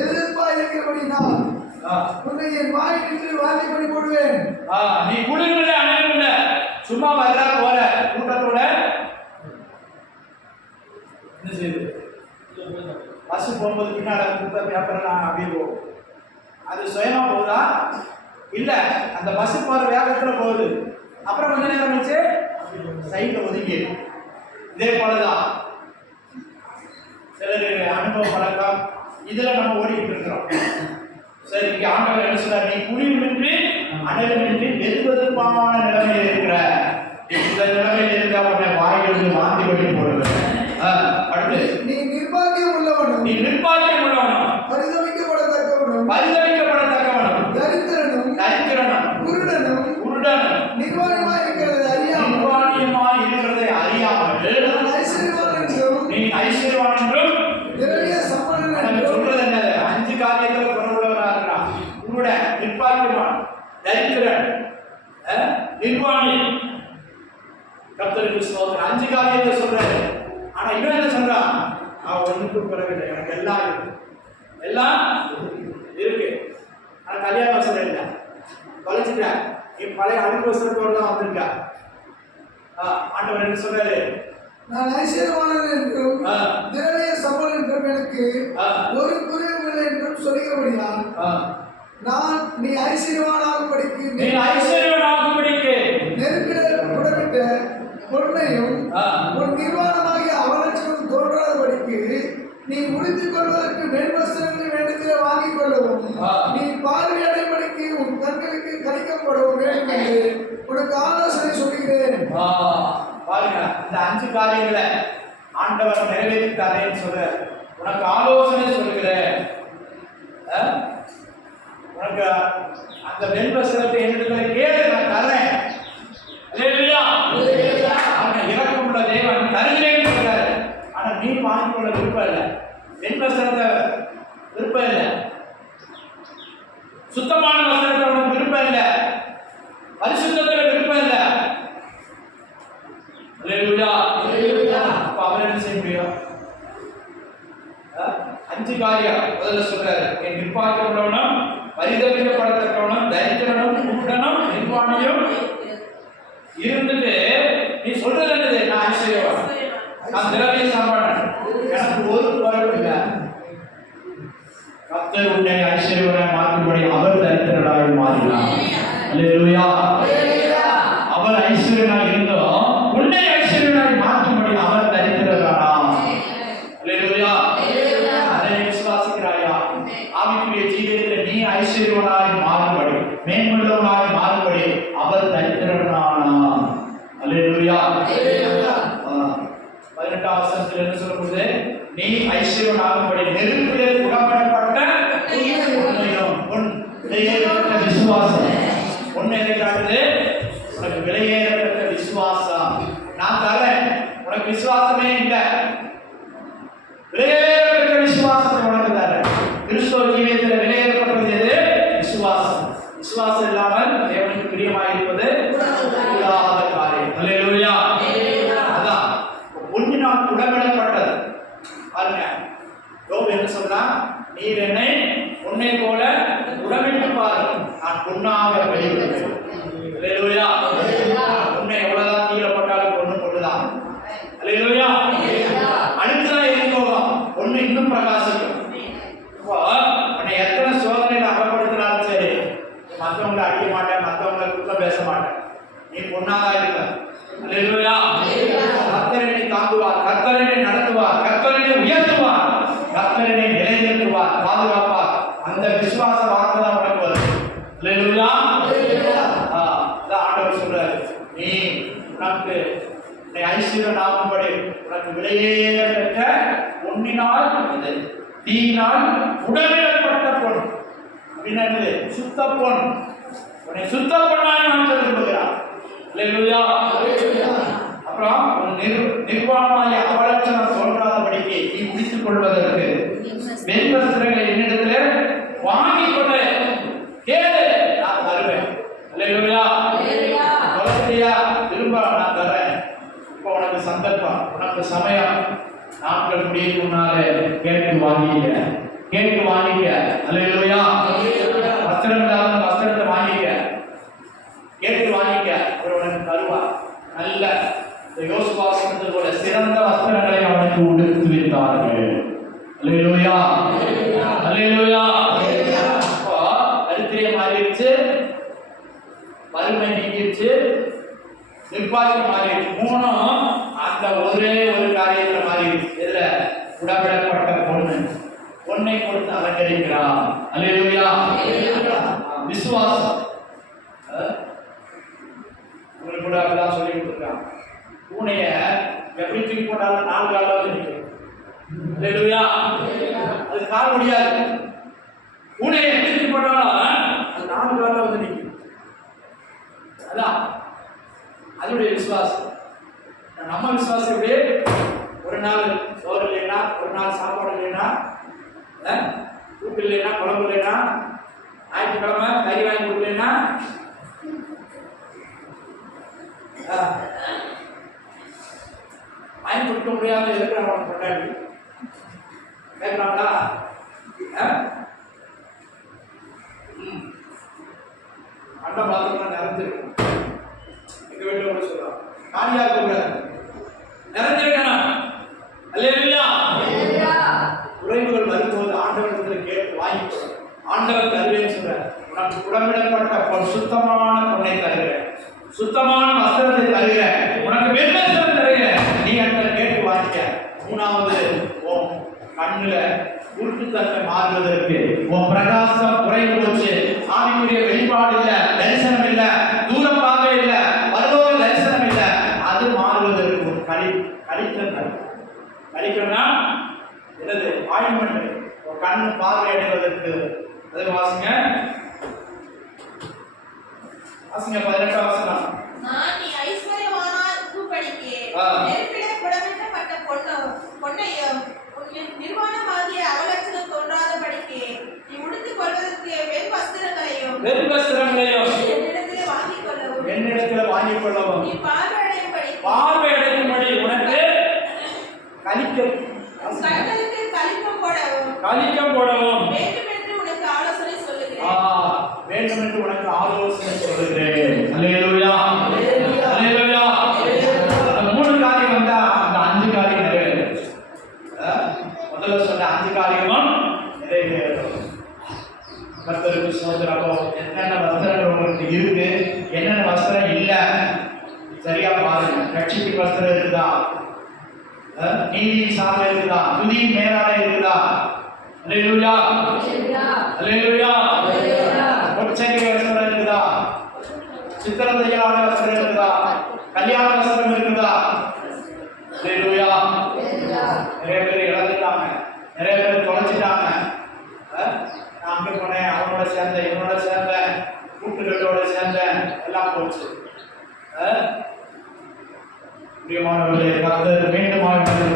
எதிர்ப்பாய் இருக்கிறபடினால் உன்னை என் வாய் நின்று வாங்கி பண்ணி போடுவேன். நீ குடியின்றி அனலுமில்ல, சும்மா வரலா போற கூட்டத்தோட என்ன செய்யுது? பஸ் போகும்போது பின்னாடி குப்பை பேப்பர்லாம் அப்படியே போகும். அது சுயமா போகுதா? இல்ல, அந்த பஸ் போற வேகத்துல போகுது. அப்புறம் கொஞ்ச நேரம் கழிச்சு சைட்ல ஒதுங்கி. இதே போலதான் சிலருக்கு அனுபவ பழக்கம் இதுல நம்ம ஓடிக்கிட்டு இருக்கிறோம். சரி, இங்க ஆண்டவர் என்ன சொல்றார்? நீ குளிர்மின்றி அனலுமின்றி வெதுவெதுப்பான நிலைமையில் இருக்கிற. இந்த நிலைமையில் இருக்க உடனே வாயிலிருந்து வாந்தி பண்ணி போடுவேன். அடுத்து, நீ நிர்பாகியம் உள்ளவனும் நீ நிர்பாகியம் உள்ளவனும் பரிதவிக்கப்படத்தக்கவனும் பரிதவிக்கப்படத்தக்கவனும் தரித்திரனும் தரித்திரனும் குருடனும் குருடனும் நிர்வாணியமாய் இருக்கிறதை அறியாமல் நிர்வாணியமாய் இருக்கிறதை அறியாமல் நான் ஐஸ்வர்யவான் என்றும் நீ ஐஸ்வர்யவான் என்றும் திரவிய சம்பளன் நம்ம என்றும் சொல்றது என்ன? 5 காரியத்துல குணமுள்ளவனா இருக்கிறான். குருடன், நிர்வாகியவான், தரித்திரன், நிர்வாணி. கர்த்தருக்கு ஸ்தோத்திரம். 5 காரியத்தை சொல்றாரு. ஆனா இவன் என்ன சொல்றான்? அவன் ஒண்ணுக்கும் குறைவில்லை, எனக்கு எல்லாம் இருக்கு, எல்லாம் இருக்கு. ஆனா கல்யாண வசதி இல்லை, தொலைச்சிட்ட. நீ பழைய அழுக்கு வசத்தோடு தான் வந்திருக்க. ஆண்டவர் என்ன சொல்றாரு? நான் ஐஸ்வர்யவானன் என்றும் திரவிய சம்பளன் என்றும் எனக்கு ஒரு குறைவும் இல்லை என்றும் சொல்கிறபடியால் நான் நீ ஐஸ்வர்யவானாகும்படிக்கு நெருப்பிடப்பட்ட பொன்னையும் உன் நிர்வாணமாகிய அவலட்சணம் தோன்றாதபடிக்கு நீ முடித்துக் கொள்வதற்கு வெண்வஸ்திரங்களை வேண்டுகிற வாங்கிக் கொள்ளவும் நீ பார்வையடைபடிக்கு உன் கண்களுக்கு கழிக்கப்படவும் வேண்டும் என்று உனக்கு ஆலோசனை சொல்கிறேன். பாருங்க, இந்த 5 காரியங்களை ஆண்டவர் நிறைவேற்றிட்டாரேன்னு சொல்ற. உனக்கு ஆலோசனை சொல்கிறேன். உனக்கு அந்த வெண்வஸ்திரத்தை என்னிடத்துல கேளு, நான் தரேன். இறக்கம் உள்ள தேவன் தருகிறேன்னு சொல்றாரு. ஆனா நீ வாங்கிக் கொள்ள விருப்பம் இல்லை, வெண்வஸ்திரத்தை விருப்பம் இல்லை, சுத்தமான வஸ்திரத்தை உனக்கு விருப்பம் இல்லை, பரிசுத்தத்துல விருப்பம் இல்லை. அப்ப அவர் என்ன செய்ய முடியும்? 5 காரியம் முதல்ல சொல்றாரு. என் நிர்வாகம் உள்ளவனும் பரிதவிக்கப்படத்தக்கவனும் தரித்திரனும் குருடனும் நிர்வாணியும் இருந்துட்டு நீ சொல்றது என்னது? நான் ஐஸ்வர்யவான், நான் திரவிய சம்பளன், எனக்கு ஒரு குறைவும் இல்லை. கர்த்தர் உன்னை ஐஸ்வர்யவானாய் மாற்றும்படி அவர் தரித்திரனாய் மாறினார். அல்லேலூயா. அவர் ஐஸ்வர்யனாய் இருந்தோம், உன்னை ஐஸ்வர்யனாய் மாற்றும்படி அவர் தரித்திரனானார். அல்லேலூயா. அதை விசுவாசிக்கிறாயா? ஆவிக்குரிய ஜீவியத்தில் நீ ஐஸ்வர்யவனாய் மாறும்படி, மேன்மையுள்ளவனாய் மாறும்படி அவர் தரித்திரனானார். அல்லேலூயா. 18ஆம் வசனத்தில் என்ன சொல்லும்போது, நீ ஐஸ்வர்யவனாகும்படி நெருப்பிலே புகப்படப்பட்ட உன் விலையேறப்பட்ட விசுவாசம். ஒன்னு எதை காட்டுது? உனக்கு விலையேறப்பட்ட விசுவாசம் நான் தரேன். உனக்கு விசுவாசமே இல்லை, விலையேறப்பட்ட விசுவாசத்தை உனக்கு தரேன். கிறிஸ்தவ ஜீவியத்தில் விலையேறப்பட்டது எது? விசுவாசம். விசுவாசம் இல்லாமல் தேவனுக்கு பிரியமாயிருப்பது கூடாத காரியம். அல்லேலூயா. அதான் பொன்னினால் உடன்படப்பட்டது. பாருங்க, யோபு என்ன சொல்றான்? நீர் என்னை பொன்னை போல உடம்பிட்டு பாரு, நான் பொன்னாக வெளியிடுவேன். அல்லேலூயா. பொன்னை எவ்வளவுதான் கீழே போட்டாலும் பொண்ணு பொண்ணுதான். அல்லேலூயா. அடுத்ததான் எது போகும்? பொண்ணு இன்னும் பிரகாசிக்கும். உன்னை எத்தனை சோதனையில அகப்படுத்தினாலும் சரி, மற்றவங்களை அடிக்க மாட்டேன், மற்றவங்களை குற்றம் பேச மாட்டேன், நீ பொண்ணாதான் இருக்க. அல்லேலூயா. கர்த்தரனை தாங்குவார், கர்த்தரனை நடத்துவார், கர்த்தரனை உயர்த்துவார், கர்த்தரனை நிலைநிறுத்துவார், பாதுகாப்பார். அந்த விசுவாச வார்த்தை தான் உனக்கு வரும். அல்லேலூயா. ஆண்டவர் சொல்றாரு, நீ உனக்கு ஐஸ்வர்யம் ஆகும்படி உனக்கு விலையேற பெற்ற பொன்னினால் தீயினால் உடலிடப்பட்ட பொன் அப்படின்னா சுத்த பொன். உன்னை சுத்த பொன்னாய் மாற்ற விரும்புகிறார். அல்லேலூயா. அப்புறம் நிர்வாணமாய அவலட்சணம் தோன்றாதபடிக்கு நீ முடித்துக் கொள்வதற்கு வெண்வஸ்திரங்களை என்னிடத்துல வாங்கிக் கொண்டு கேளு, நான் தருவேன். அல்லேலூயா. தொலைச்சியா? திரும்ப நான் தரேன். இப்போ உனக்கு சந்தர்ப்பம், உனக்கு சமயம். நாட்கள் முடியும் முன்னாலே கேட்டு வாங்கிக்க, கேட்டு வாங்கிக்க. அல்லேலூயா. வஸ்திரம் இல்லாத வஸ்திரத்தை வாங்கிக்க, கேட்டு வாங்கிக்க. அவர் உனக்கு தருவார். நல்ல யோசுவா சொன்னது போல சிறந்த வஸ்திரங்களை அவனுக்கு உடுத்து விட்டார்கள். அல்லேலூயா. அல்லேலூயா. துப்பாக்கி மாறி மூணும் அந்த ஒரே ஒரு காரியத்துல மாறி இதுல உடவிடப்பட்ட பொன்னை கொடுத்து அலங்கரிக்கிறான். அல்லேலூயா. விசுவாசம் உங்களுக்கு கூட அப்படிதான் சொல்லி கொடுத்துருக்காங்க. பூனைய எப்படி தூக்கி போட்டாலும் 4 கால வந்து நிற்கும். அல்லேலூயா. அது கால் முடியாது. பூனையை எப்படி தூக்கி போட்டாலும் அது 4 கால வந்து நிற்கும். அதான் அதனுடைய விசுவாசம். நம்ம விசுவாசம் எப்படி? ஒரு நாள் சோறு இல்லைன்னா, ஒரு நாள் சாப்பாடு இல்லைன்னா, கூட்டு இல்லைன்னா, குழம்பு இல்லைன்னா, ஞாயிற்றுக்கிழமை கறி வாங்கி கொடுக்கலன்னா, வாங்கி கொடுக்க முடியாத இருக்கிறவங்க கொண்டாடி கேட்கறாங்களா? அண்ணன் பாத்திரம் நிறைஞ்சிருக்கும். எங்க வீட்டுல கூட சொல்றோம், காலியா கூடாது, நிறைஞ்சிருக்கணும். அல்லேலூயா. குறைவுகள் வரும்போது ஆண்டவரிடத்தில் கேட்டு வாங்கிக்கொள்ளும். ஆண்டவர் தருவேன்னு சொல்றார். உனக்கு உடம்பிடப்பட்ட சுத்தமான பொன்னை தருகிறேன், சுத்தமான வஸ்திரத்தை தருகிறேன், உனக்கு வெண்வஸ்திரம் தருகிறேன், நீ அந்த கேட்டு வாங்கிக்க. 3வது, உன் கண்ணுல உருட்டுத்தன்மை மாறுவதற்கு உன் பிரகாசம் குறைந்து போச்சு. ஆவிக்குரிய வெளிப்பாடு இல்ல, தரிசனம் இல்ல, தூரம் பார்வை இல்ல, வருவோக தரிசனம் இல்ல, அது மாறுவதற்கு ஒரு கழித்தன்மை. கழிக்கணும்னா என்னது? ஆயின்மெண்ட். ஒரு கண் பார்வை அடைவதற்கு அது வாசிங்க 18வது வசனம். நான் நீ ஐஸ்வர்யவானாய் இருக்கும்படிக்கு நெருப்பிலே புடமிடப்பட்ட பொன்னையும் நிர்வாணமாகிய அவலட்சணம் தோன்றாதபடிக்கு நீ உடுத்திக் கொள்வதற்கு வெண்வஸ்திரங்களையும் என்னிடத்தில் வாங்கிக் கொள்ளவும் நீ பார்வையடையும்படி உனக்கு கலிக்கம் போடவும் வேண்டுமென்று உனக்கு ஆலோசனை சொல்லுகிறேன். அல்லேலூயா. அல்லேலூயா. அந்த 3 காரியம் வந்தா அந்த 5 காரியம் நிறைவேறும். முதல்ல சொன்ன 5 காரியமும் நிறைவேறும். கர்த்தருக்கு ஸ்தோத்திரம். என்னென்ன வஸ்திரங்கள் உங்களுக்கு இருக்கு, என்னென்ன வஸ்திரம் இல்ல, சரியா பாருங்க. ரட்சிப்பின் வஸ்திரம் இருக்குதா? நீதியின் சாதனை இருக்குதா? துதியின் மேலாடை இருக்குதா? அல்லேலூயா. அல்லேலூயா. பொற்சங்கிலி வஸ்திரம் இருக்குதா? சித்திரம் தையலான வஸ்திரம் இருக்குதா? கல்யாண வஸ்திரம் இருக்குதா? அல்லேலூயா. நிறைய பேர் இழந்துட்டாங்க, நிறைய பேர் தொலைச்சிட்டாங்க. நான் அங்க போனேன், அவனோட சேர்ந்தேன், இவனோட சேர்ந்தேன், கூட்டுகளோட சேர்ந்தேன், எல்லாம் போச்சு. பிரியமானவர்களே, கர்த்தர் மீண்டும்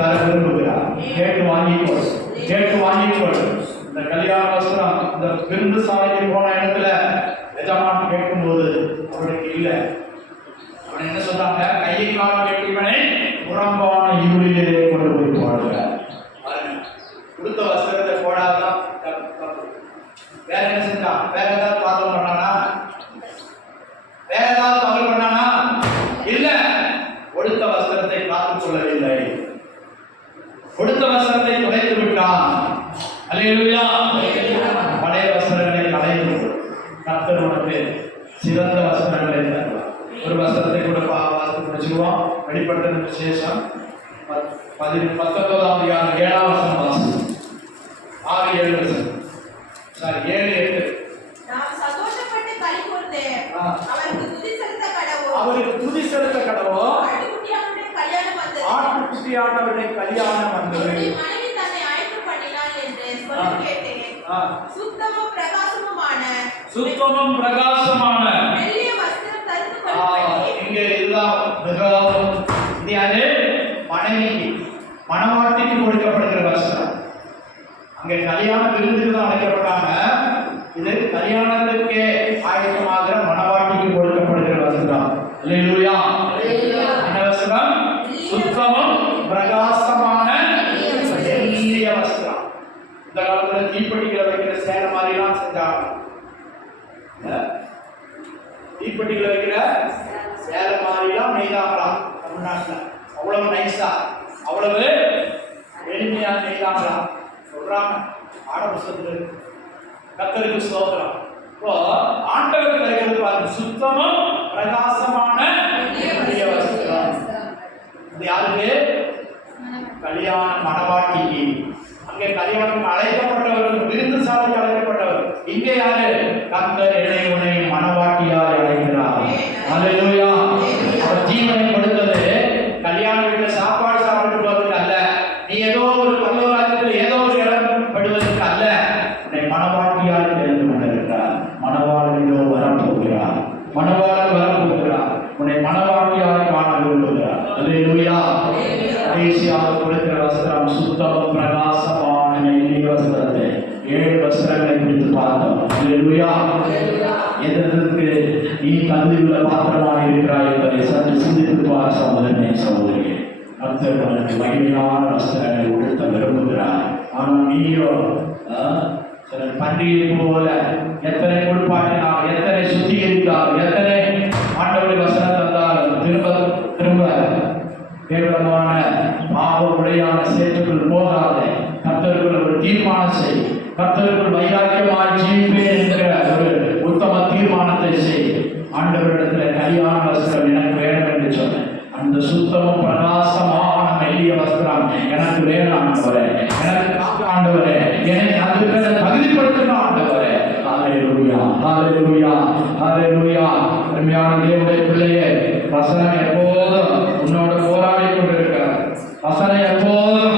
வர விரும்புகிறார். கேட்டு வாங்கிக்கொள், கேட்டு வாங்கிக்கொள். இந்த கல்யாண வஸ்திரம் இந்த விருந்து சாலைக்கு போன இடத்துல எஜமான் கேட்கும்போது அவனுக்கு இல்லை. அவன் என்ன சொல்றாங்க? கையை கால கேட்பவனை புறம்பான இருளிலே கொண்டு போய் போடுற. கொடுத்த வஸ்திரத்தை போடாதான் வேற என்ன செஞ்சான்? வேற ஏதாவது பாதம் பண்ணானா? வேற ஏதாவது தவறு பண்ணானா? இல்ல. கொடுத்த வஸ்திரத்தை காத்துக் கொள்ளவில்லை, கொடுத்த வஸ்திரத்தை குறைத்து விட்டான். அல்லேலூயா. பழைய வஸ்திரங்களை களைந்து கர்த்தர் உனக்கு சிறந்த வஸ்திரங்களை தருவார். ஒரு வஸ்திரத்தை கூட வாசித்து முடிச்சிருவோம். வெளிப்படுத்தின விசேஷம் 19ஆம் அதிகாரம் 7ஆம் வசனம் வாசி. 6-7 வசனம். சாரி 7-8. நாம் சந்தோஷப்பட்டு களிகூர்ந்து அவருக்கு துதி செலுத்த கடவோம். அவருக்கு துதி செலுத்த கடவோம். ஆட்டுக்குட்டியானவருடைய கல்யாணம் வந்தது. ஆட்டுக்குட்டியானவருடைய கல்யாணம் வந்தது. மனைவி தன்னை அழைத்து பண்ணினாள் என்று சொல்லி கேட்டேன். சுத்தமும் பிரகாசமான மெல்லிய வஸ்திரம் தரித்து கொள்ளும்படி. இங்க இதுதான் மிகவும் இது மனைவிக்கு, மணவாட்டிக்கு கொடுக்கப்படுகிற வஸ்திரம். அங்க கல்யாண விருந்துக்கு தான் அழைக்கப்பட்டாங்க. இது கல்யாணத்திற்கே ஆயத்தமாகிற மணவாட்டிக்கு கொடுக்கப்படுகிற வஸ்திரம். அல்லேலூயா. என்ன வஸ்திரம்? சுத்தமும் பிரகாசமான மெல்லிய வஸ்திரம். இந்த காலத்துல தீப்பெட்டிகளை வைக்கிற சேலை மாதிரிலாம் செஞ்சாங்க. தீப்பெட்டிகளை வைக்கிற சேலை மாதிரிலாம் நெய்தாங்களாம் தமிழ்நாட்டில். அவ்வளவு நைஸா, அவ்வளவு எளிமையா நெய்தாங்களாம் சொல்றாங்க ஆட புத்தகத்தில். கர்த்தருக்கு ஸ்தோத்திரம். இப்போ ஆண்டவர் தருகிறது பாருங்க, சுத்தமும் பிரகாசமான மெல்லிய வஸ்திரம். இது யாருக்கு? கல்யாண மணவாட்டிக்கு. அங்கே கல்யாணம் அழைக்கப்பட்டவர்கள், விருந்து சாலைக்கு அழைக்கப்பட்டவர். இங்கே யாரு? கர்த்தர் என்னை உன்னை மணவாட்டியாய் அழைக்கிறார். அல்லேலூயா. அவர் ஜீவனை கொடுத்தது கல்யாண வீட்டுல சாப்பாடு சாப்பிடுவதற்கு அல்ல, நீ ஏதோ ஒரு பல்லவராஜத்தில் ஏதோ ஒரு இடம் படுவதற்கு அல்ல, உன்னை மணவாட்டியாய் தெரிந்து கொண்டிருக்கிறார். மணவாளனோ வரப்போகிறார், மணவாளன் வரப்போகிறார், உன்னை மணவாட்டியாய் காண விரும்புகிறார். அல்லேலூயா. கடைசியாக கொடுக்கிற வஸ்திரம் சுத்தம் பிரகாசமான மெல்லிய வஸ்திரத்தை 7 வஸ்திரங்களை குறித்து பார்த்தோம். அல்லேலூயா. எதற்கு நீ தகுதியுள்ள பாத்திரமாக இருக்கிறாய் என்பதை சற்று சிந்தித்து பார் சகோதரனே, சகோதரியே. கர்த்தர் உனக்கு மகிமையான வஸ்திரங்களை உடுத்த விரும்புகிறார். ஆனால் நீயோ சில பன்றியை போல எத்தனை கொடுப்பாட்டினார், எத்தனை சுத்திகரித்தார், எத்தனை ஆண்டவருடைய வசனம் தந்தாலும் திரும்ப திரும்ப கேவலமான பாவ உடையான சேற்றுக்குள் போகாதே. கர்த்தருக்குள் ஒரு தீர்மானம் செய். கர்த்தருக்குள் வைராக்கியமாய் ஜீவிப்பேன் என்கிற ஒரு உத்தம தீர்மானத்தை செய். ஆண்டவரிடத்தில் கல்யாண வஸ்திரம் எனக்கு வேணும் என்று சொன்னேன். அந்த சுத்தமும் பிரகாசமான மெல்லிய வஸ்திரம் எனக்கு வேணும் ஆண்டவரே, எனக்கு ஆண்டவரே, என்னை அதுக்கு தகுதிப்படுத்தணும் ஆண்டவரே. ஹல்லேலூயா, ஹல்லேலூயா, ஹல்லேலூயா. அருமையான தேவனுடைய பிள்ளையே, வசனம் எப்போதும் உன்னோட போராடி கொண்டிருக்கிறார். வசனம் எப்போதும்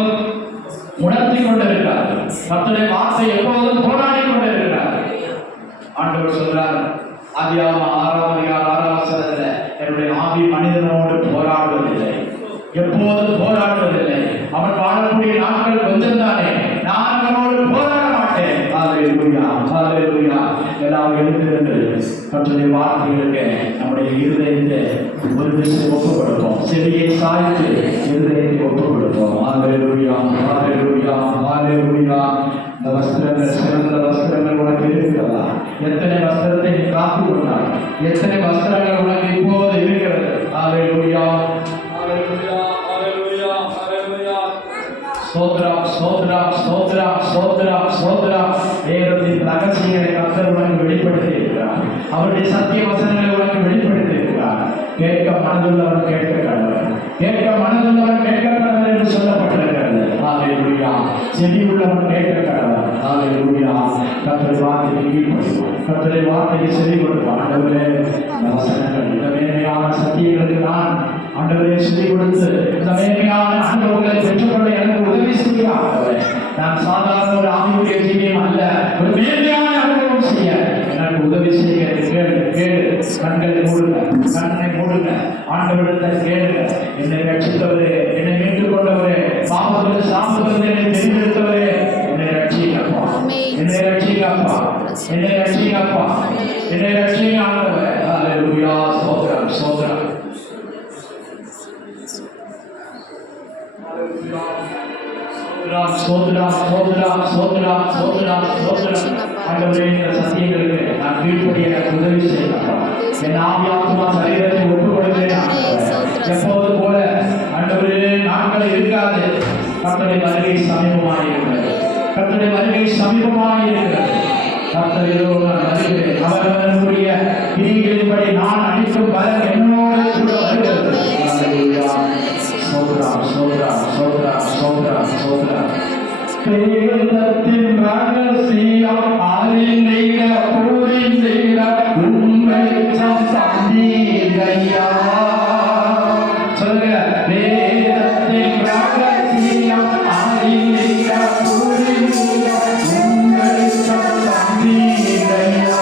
உணர்த்தி கொண்டிருக்கிறார். கர்த்தருடைய வார்த்தை எப்போதும் போராடி கொண்டிருக்கிறார். ஆண்டவர் சொல்றார், ஆதியாகமம் 6ஆம் அதிகாரம் 6ஆம் வசனத்துல, என்னுடைய ஆவி மனிதனோடு போராடுவதில்லை, எப்போதும் போராடுவதில்லை. அவன் வாழக்கூடிய நாட்கள் கொஞ்சம் தானே, நான் அவனோடு போராட மாட்டேன். ஹல்லேலூயா, ஹல்லேலூயா. எல்லாம் எழுந்திருந்து கர்த்தருடைய வார்த்தைகளுக்கு நம்முடைய இருதயத்தை ஒரு விஷயம் ஒப்புக் கொடுப்போம். செடியை சாய்த்து இருதயத்தை ஒப்புக் கொடுப்போம். ஹல்லேலூயா, ஹல்லேலூயா, ஹல்லேலூயா. இந்த வஸ்திரங்கள் சிறந்த வஸ்திரங்கள் உனக்கு இருக்கிறதா? எத்தனை வஸ்திரத்தை நீ காத்து கொண்டாய்? எத்தனை வஸ்திரங்கள் உனக்கு இப்போது இருக்கிறது? ஹல்லேலூயா, ஹல்லேலூயா, ஹல்லேலூயா, ஹல்லேலூயா. ஸ்தோத்திரம், ஸ்தோத்திரம், ஸ்தோத்திரம், ஸ்தோத்திரம், ஸ்தோத்திரம். வேதத்தின் ரகசியங்களை கர்த்தர் உனக்கு வெளிப்படுத்தி இருக்கிறார். அவருடைய சத்திய வசனங்களை உனக்கு வெளிப்படுத்தி இருக்கிறார். கேட்க மனதுள்ளவன் கேட்க கடவுள், கேட்க மனதுள்ளவன் கேட்க கடவுள் என்று சொல்லப்பட்டிருக்கிறது. ஹல்லேலூயா. செவி உள்ளவன் கேட்க கடவுள். ஹல்லேலூயா. கர்த்தருடைய வார்த்தையை கீழ்ப்படிவோம், கர்த்தருடைய வார்த்தையை செவி கொடுப்போம். ஆண்டவரே, இந்த வசனங்கள், இந்த மேன்மையான சத்தியங்களுக்கு நான் ஆண்டவரே செவி கொடுத்து இந்த மேன்மையான அனுபவங்களை பெற்றுக்கொள்ள எனக்கு உதவி செய்ய ஆண்டவரே. நான் சாதாரண ஒரு ஆவியுடைய ஜீவியம் அல்ல, ஒரு மேன்மையான அனுபவம் செய்ய எனக்கு உதவி செய்ய கேளு, கேளு. கண்களை மூடுங்க, கண்ணை மூடுங்க. ஆண்டவரிடத்தை கேளுங்க. என்னை ரட்சித்தவரே, என்னை மீட்டுக் கொண்டவரே, பாவத்தில் சாப்பிடுவது என்னை தெரிந்தெடுத்தவரே, என்னை ரட்சிக்கப்பா, என்னை ரட்சிக்கப்பா, என்னை ரட்சிக்கப்பா, என்னை ரட்சிங்க ஆண்டவரே. ஹல்லேலூயா. ஸ்தோத்திரம், ஸ்தோத்திரம். ஸ்தோத்திரம், ஸ்தோத்திரம், ஸ்தோத்திரம், ஸ்தோத்திரம், ஸ்தோத்திரம். ஆண்டவரே, இந்த சத்தியங்களுக்கு நான் கீழ்ப்படிய எனக்கு உதவி செய்யப்பா. என் ஆவி ஆத்மா சரீரத்தை ஒப்புக் கொடுக்கிறேன். எப்போது போல ஆண்டவரே நாட்கள் இருக்காது. கர்த்தருடைய வருகை சமீபமாயிருக்கிறது, கர்த்தருடைய வருகை சமீபமாயிருக்கிறது. கர்த்தர் ஏதோ நான் வருகிறேன், அவரவர்களுடைய கிரிகளின்படி நான் அளிக்கும் பலன் என்னோடு கூட வருகிறது. ஸ்தோத்திரம், ஸ்தோத்திரம், ஸ்தோத்திரம், ஸ்தோத்திரம், ஸ்தோத்திரம். வேதத்தின் ரகசியம் அறிந்திட புரிந்திட உண்மை சந்தீரையா. சொல்லுங்க, வேதத்தின் ரகசியம் அறிந்திட புரிந்திட உண்மை சந்தீரையா.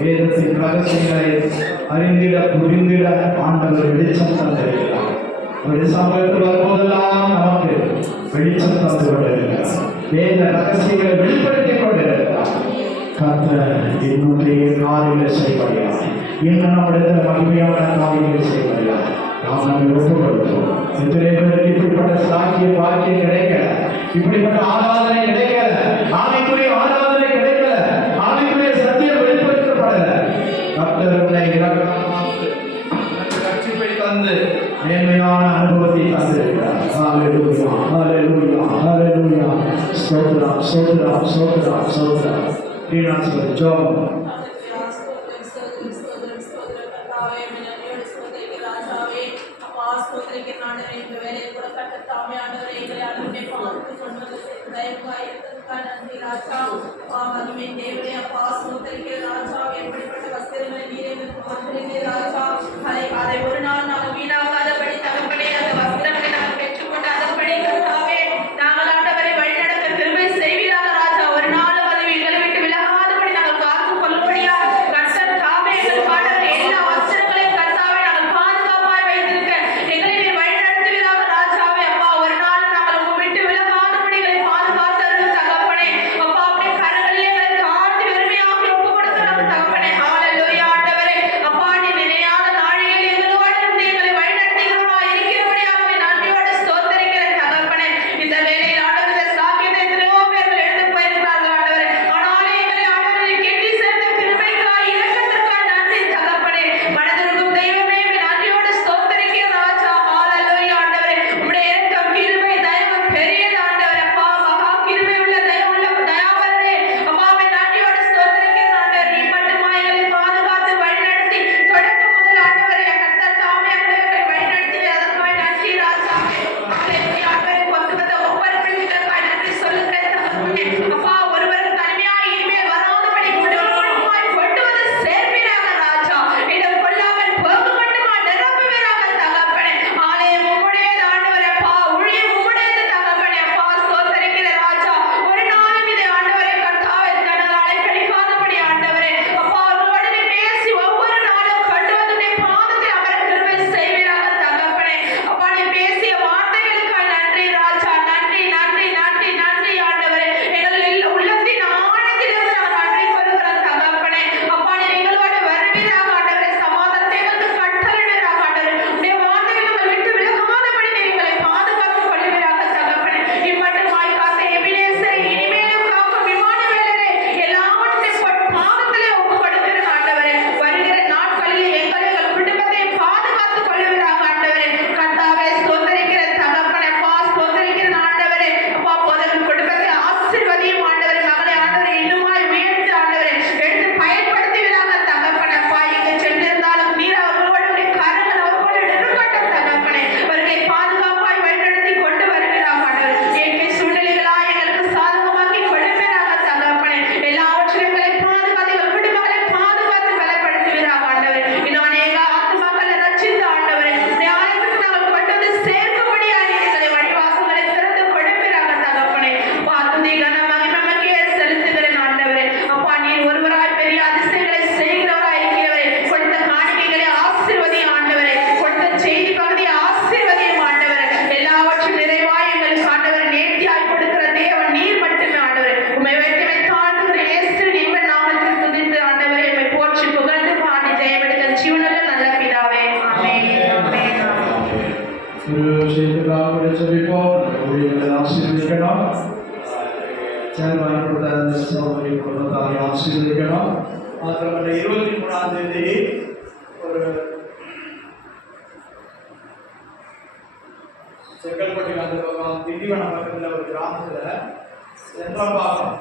வேதத்தின் ரகசியங்களை அறிந்திட புரிந்திட ஆண்டவர் வெளிச்சம் தந்திருக்கிறார். அவருடைய சமூகத்தில் வரும்போதெல்லாம் நமக்கு வெளிச்சம் தந்து கொண்டிருக்கிறார். வேத ரகசியங்களை வெளிப்படுத்திக் கொண்டிருக்கிறார். கர்த்தர் என்னுடைய காரியங்களை செய்வார். இன்னும் நம்முடைய மகிமையான காரியங்களை செய்வார். நாம் நம்மை ஒப்புக்கொள்கிறோம். எத்தனை பேருக்கு இப்படிப்பட்ட சாக்கிய பாக்கியம் கிடைக்கல, இப்படிப்பட்ட ஆராதனை கிடைக்கல, ஆவிக்குரிய ஆராதனை கிடைக்கல, ஆவிக்குரிய சத்தியம் வெளிப்படுத்தப்படல. கர்த்தருடைய ரட்சிப்பை தந்து மேன்மையான அனுபவத்தை தந்திருக்கிறார். ஹல்லேலூயா, ஹல்லேலூயா, ஹல்லேலூயா. ஸ்தோத்திரம், ஸ்தோத்திரம், ஸ்தோத்திரம், ஸ்தோத்திரம். ப்ரீனான்ஸ் ஜோம் அதை ஒரு நாள் நாங்கள் வீணாகாதபடி தகப்பனே அந்த வஸ்திரங்களை நாங்கள் பெற்றுக்கொண்டு அதன்படி கர்த்தாவே நாங்கள் ஆண்டவரை வழிநடத்த கிருபை செய்வீராக ராஜா. ஒரு நாள் அது எங்களை விட்டு விலகாதபடி நாங்கள் காத்துக் கொள்ளும்படியா கர்த்தர் தாமே எங்கள் ஆண்டவரை எல்லா வஸ்திரங்களையும் கர்த்தாவே நாங்கள் பாதுகாப்பாய் வைத்திருக்க எங்களை நீர் வழிநடத்துவீராக ராஜாவே. அப்பா ஒரு நாள் நாங்கள் உங்க விட்டு விலகாதபடி எங்களை பாதுகாத்தருள் தகப்பனே. அப்பா அப்படியே கரங்களிலே எங்களை தாழ்த்தி வெறுமையாக ஒப்பு கொடுக்கிறோம் தகப்பனே. ஹல்லேலூயா ஆண்டவரே. அப்பா நீ நிலையான நாழிகையில் எங்களோடு இருந்து எங்களை சபை குடும்பத்தாரை ஆசீர்வதிக்கணும். மாத்திரமல்ல 23ஆம் தேதி ஒரு செங்கல்பட்டு அந்த பக்கம் திண்டிவனம் பக்கத்தில் ஒரு கிராமத்தில் சென்றம்பாக்கம்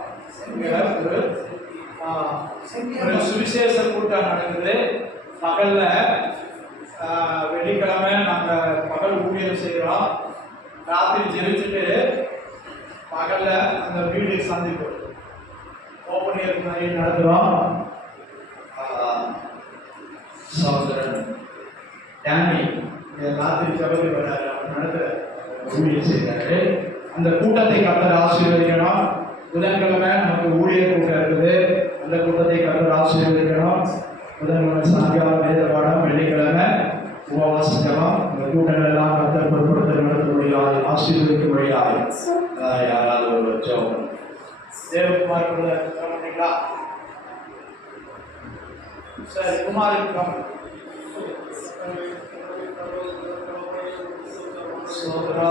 ஒரு சுவிசேஷ கூட்டம் நடக்குது. பகல்ல வெள்ளிக்கிழமை நாங்கள் பகல் ஊழியம் செய்கிறோம். ராத்திரி ஜெயிச்சுட்டு பகல்ல அந்த வீடியோ சந்திப்போம் ஓப்பன் ஏர் மாதிரி நடத்துகிறோம். சகோதரன் டேனி ராத்திரி சபைக்கு வர்றாரு, அவர் நடத்துகிற ஊழியம் செய்கிறாரு. அந்த கூட்டத்தை கர்த்தர் ஆசீர்வதிக்கணும். புதன்கிழமை நமக்கு ஊழியர் கூட்டம் இருக்குது, அந்த கூட்டத்தை கர்த்தர் ஆசீர்வதிக்கணும். புதன்கிழமை சாயங்காலம் வேத பாடம், வெள்ளிக்கிழமை உபவாச ஜபம். இந்த கூட்டங்கள் எல்லாம் கர்த்தர் பொருட்படுத்த நடத்தக்கூடியதாக ஆசீர்வதிக்கும்படியாக யாராவது ஒரு ஜபம். தேவகுமார் பண்ணீங்களா? சரி, குமாருக்கு சோதரா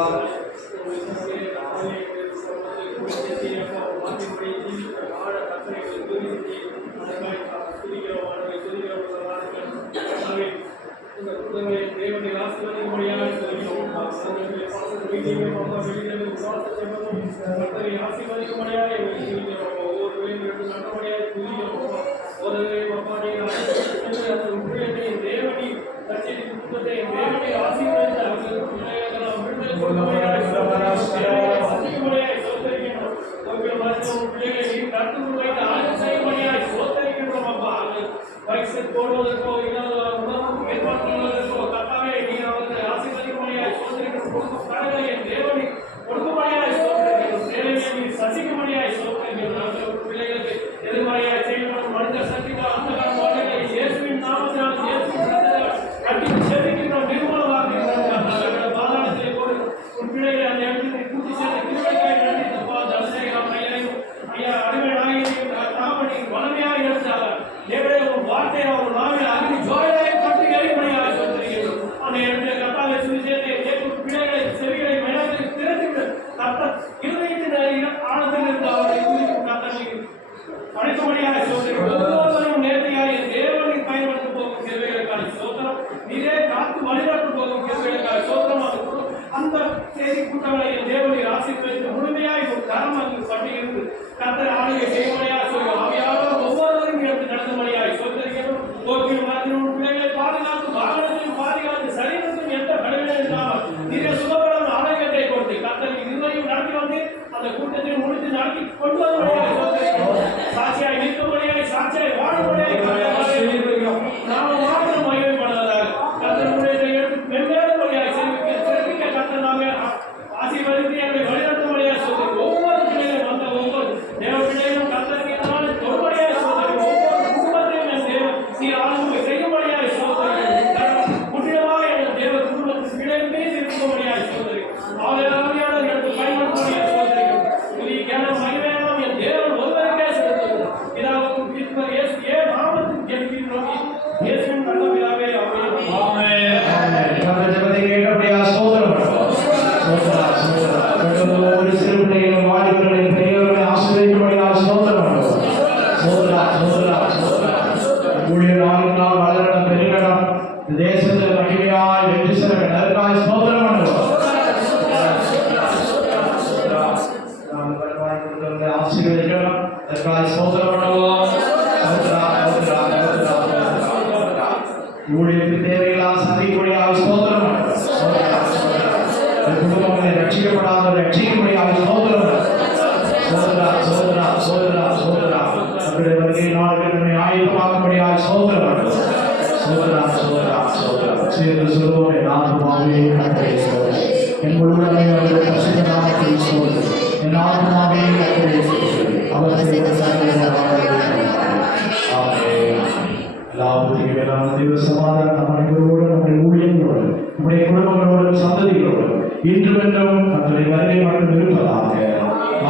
இன்றும் கர்த்தருடைய வருகை மட்டும் இருப்பதாக.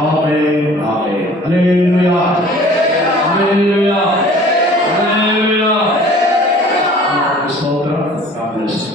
ஆமென், ஆமென். அல்லேலூயா, அல்லேலூயா, அல்லேலூயா. ஸ்தோத்திரம். God bless you.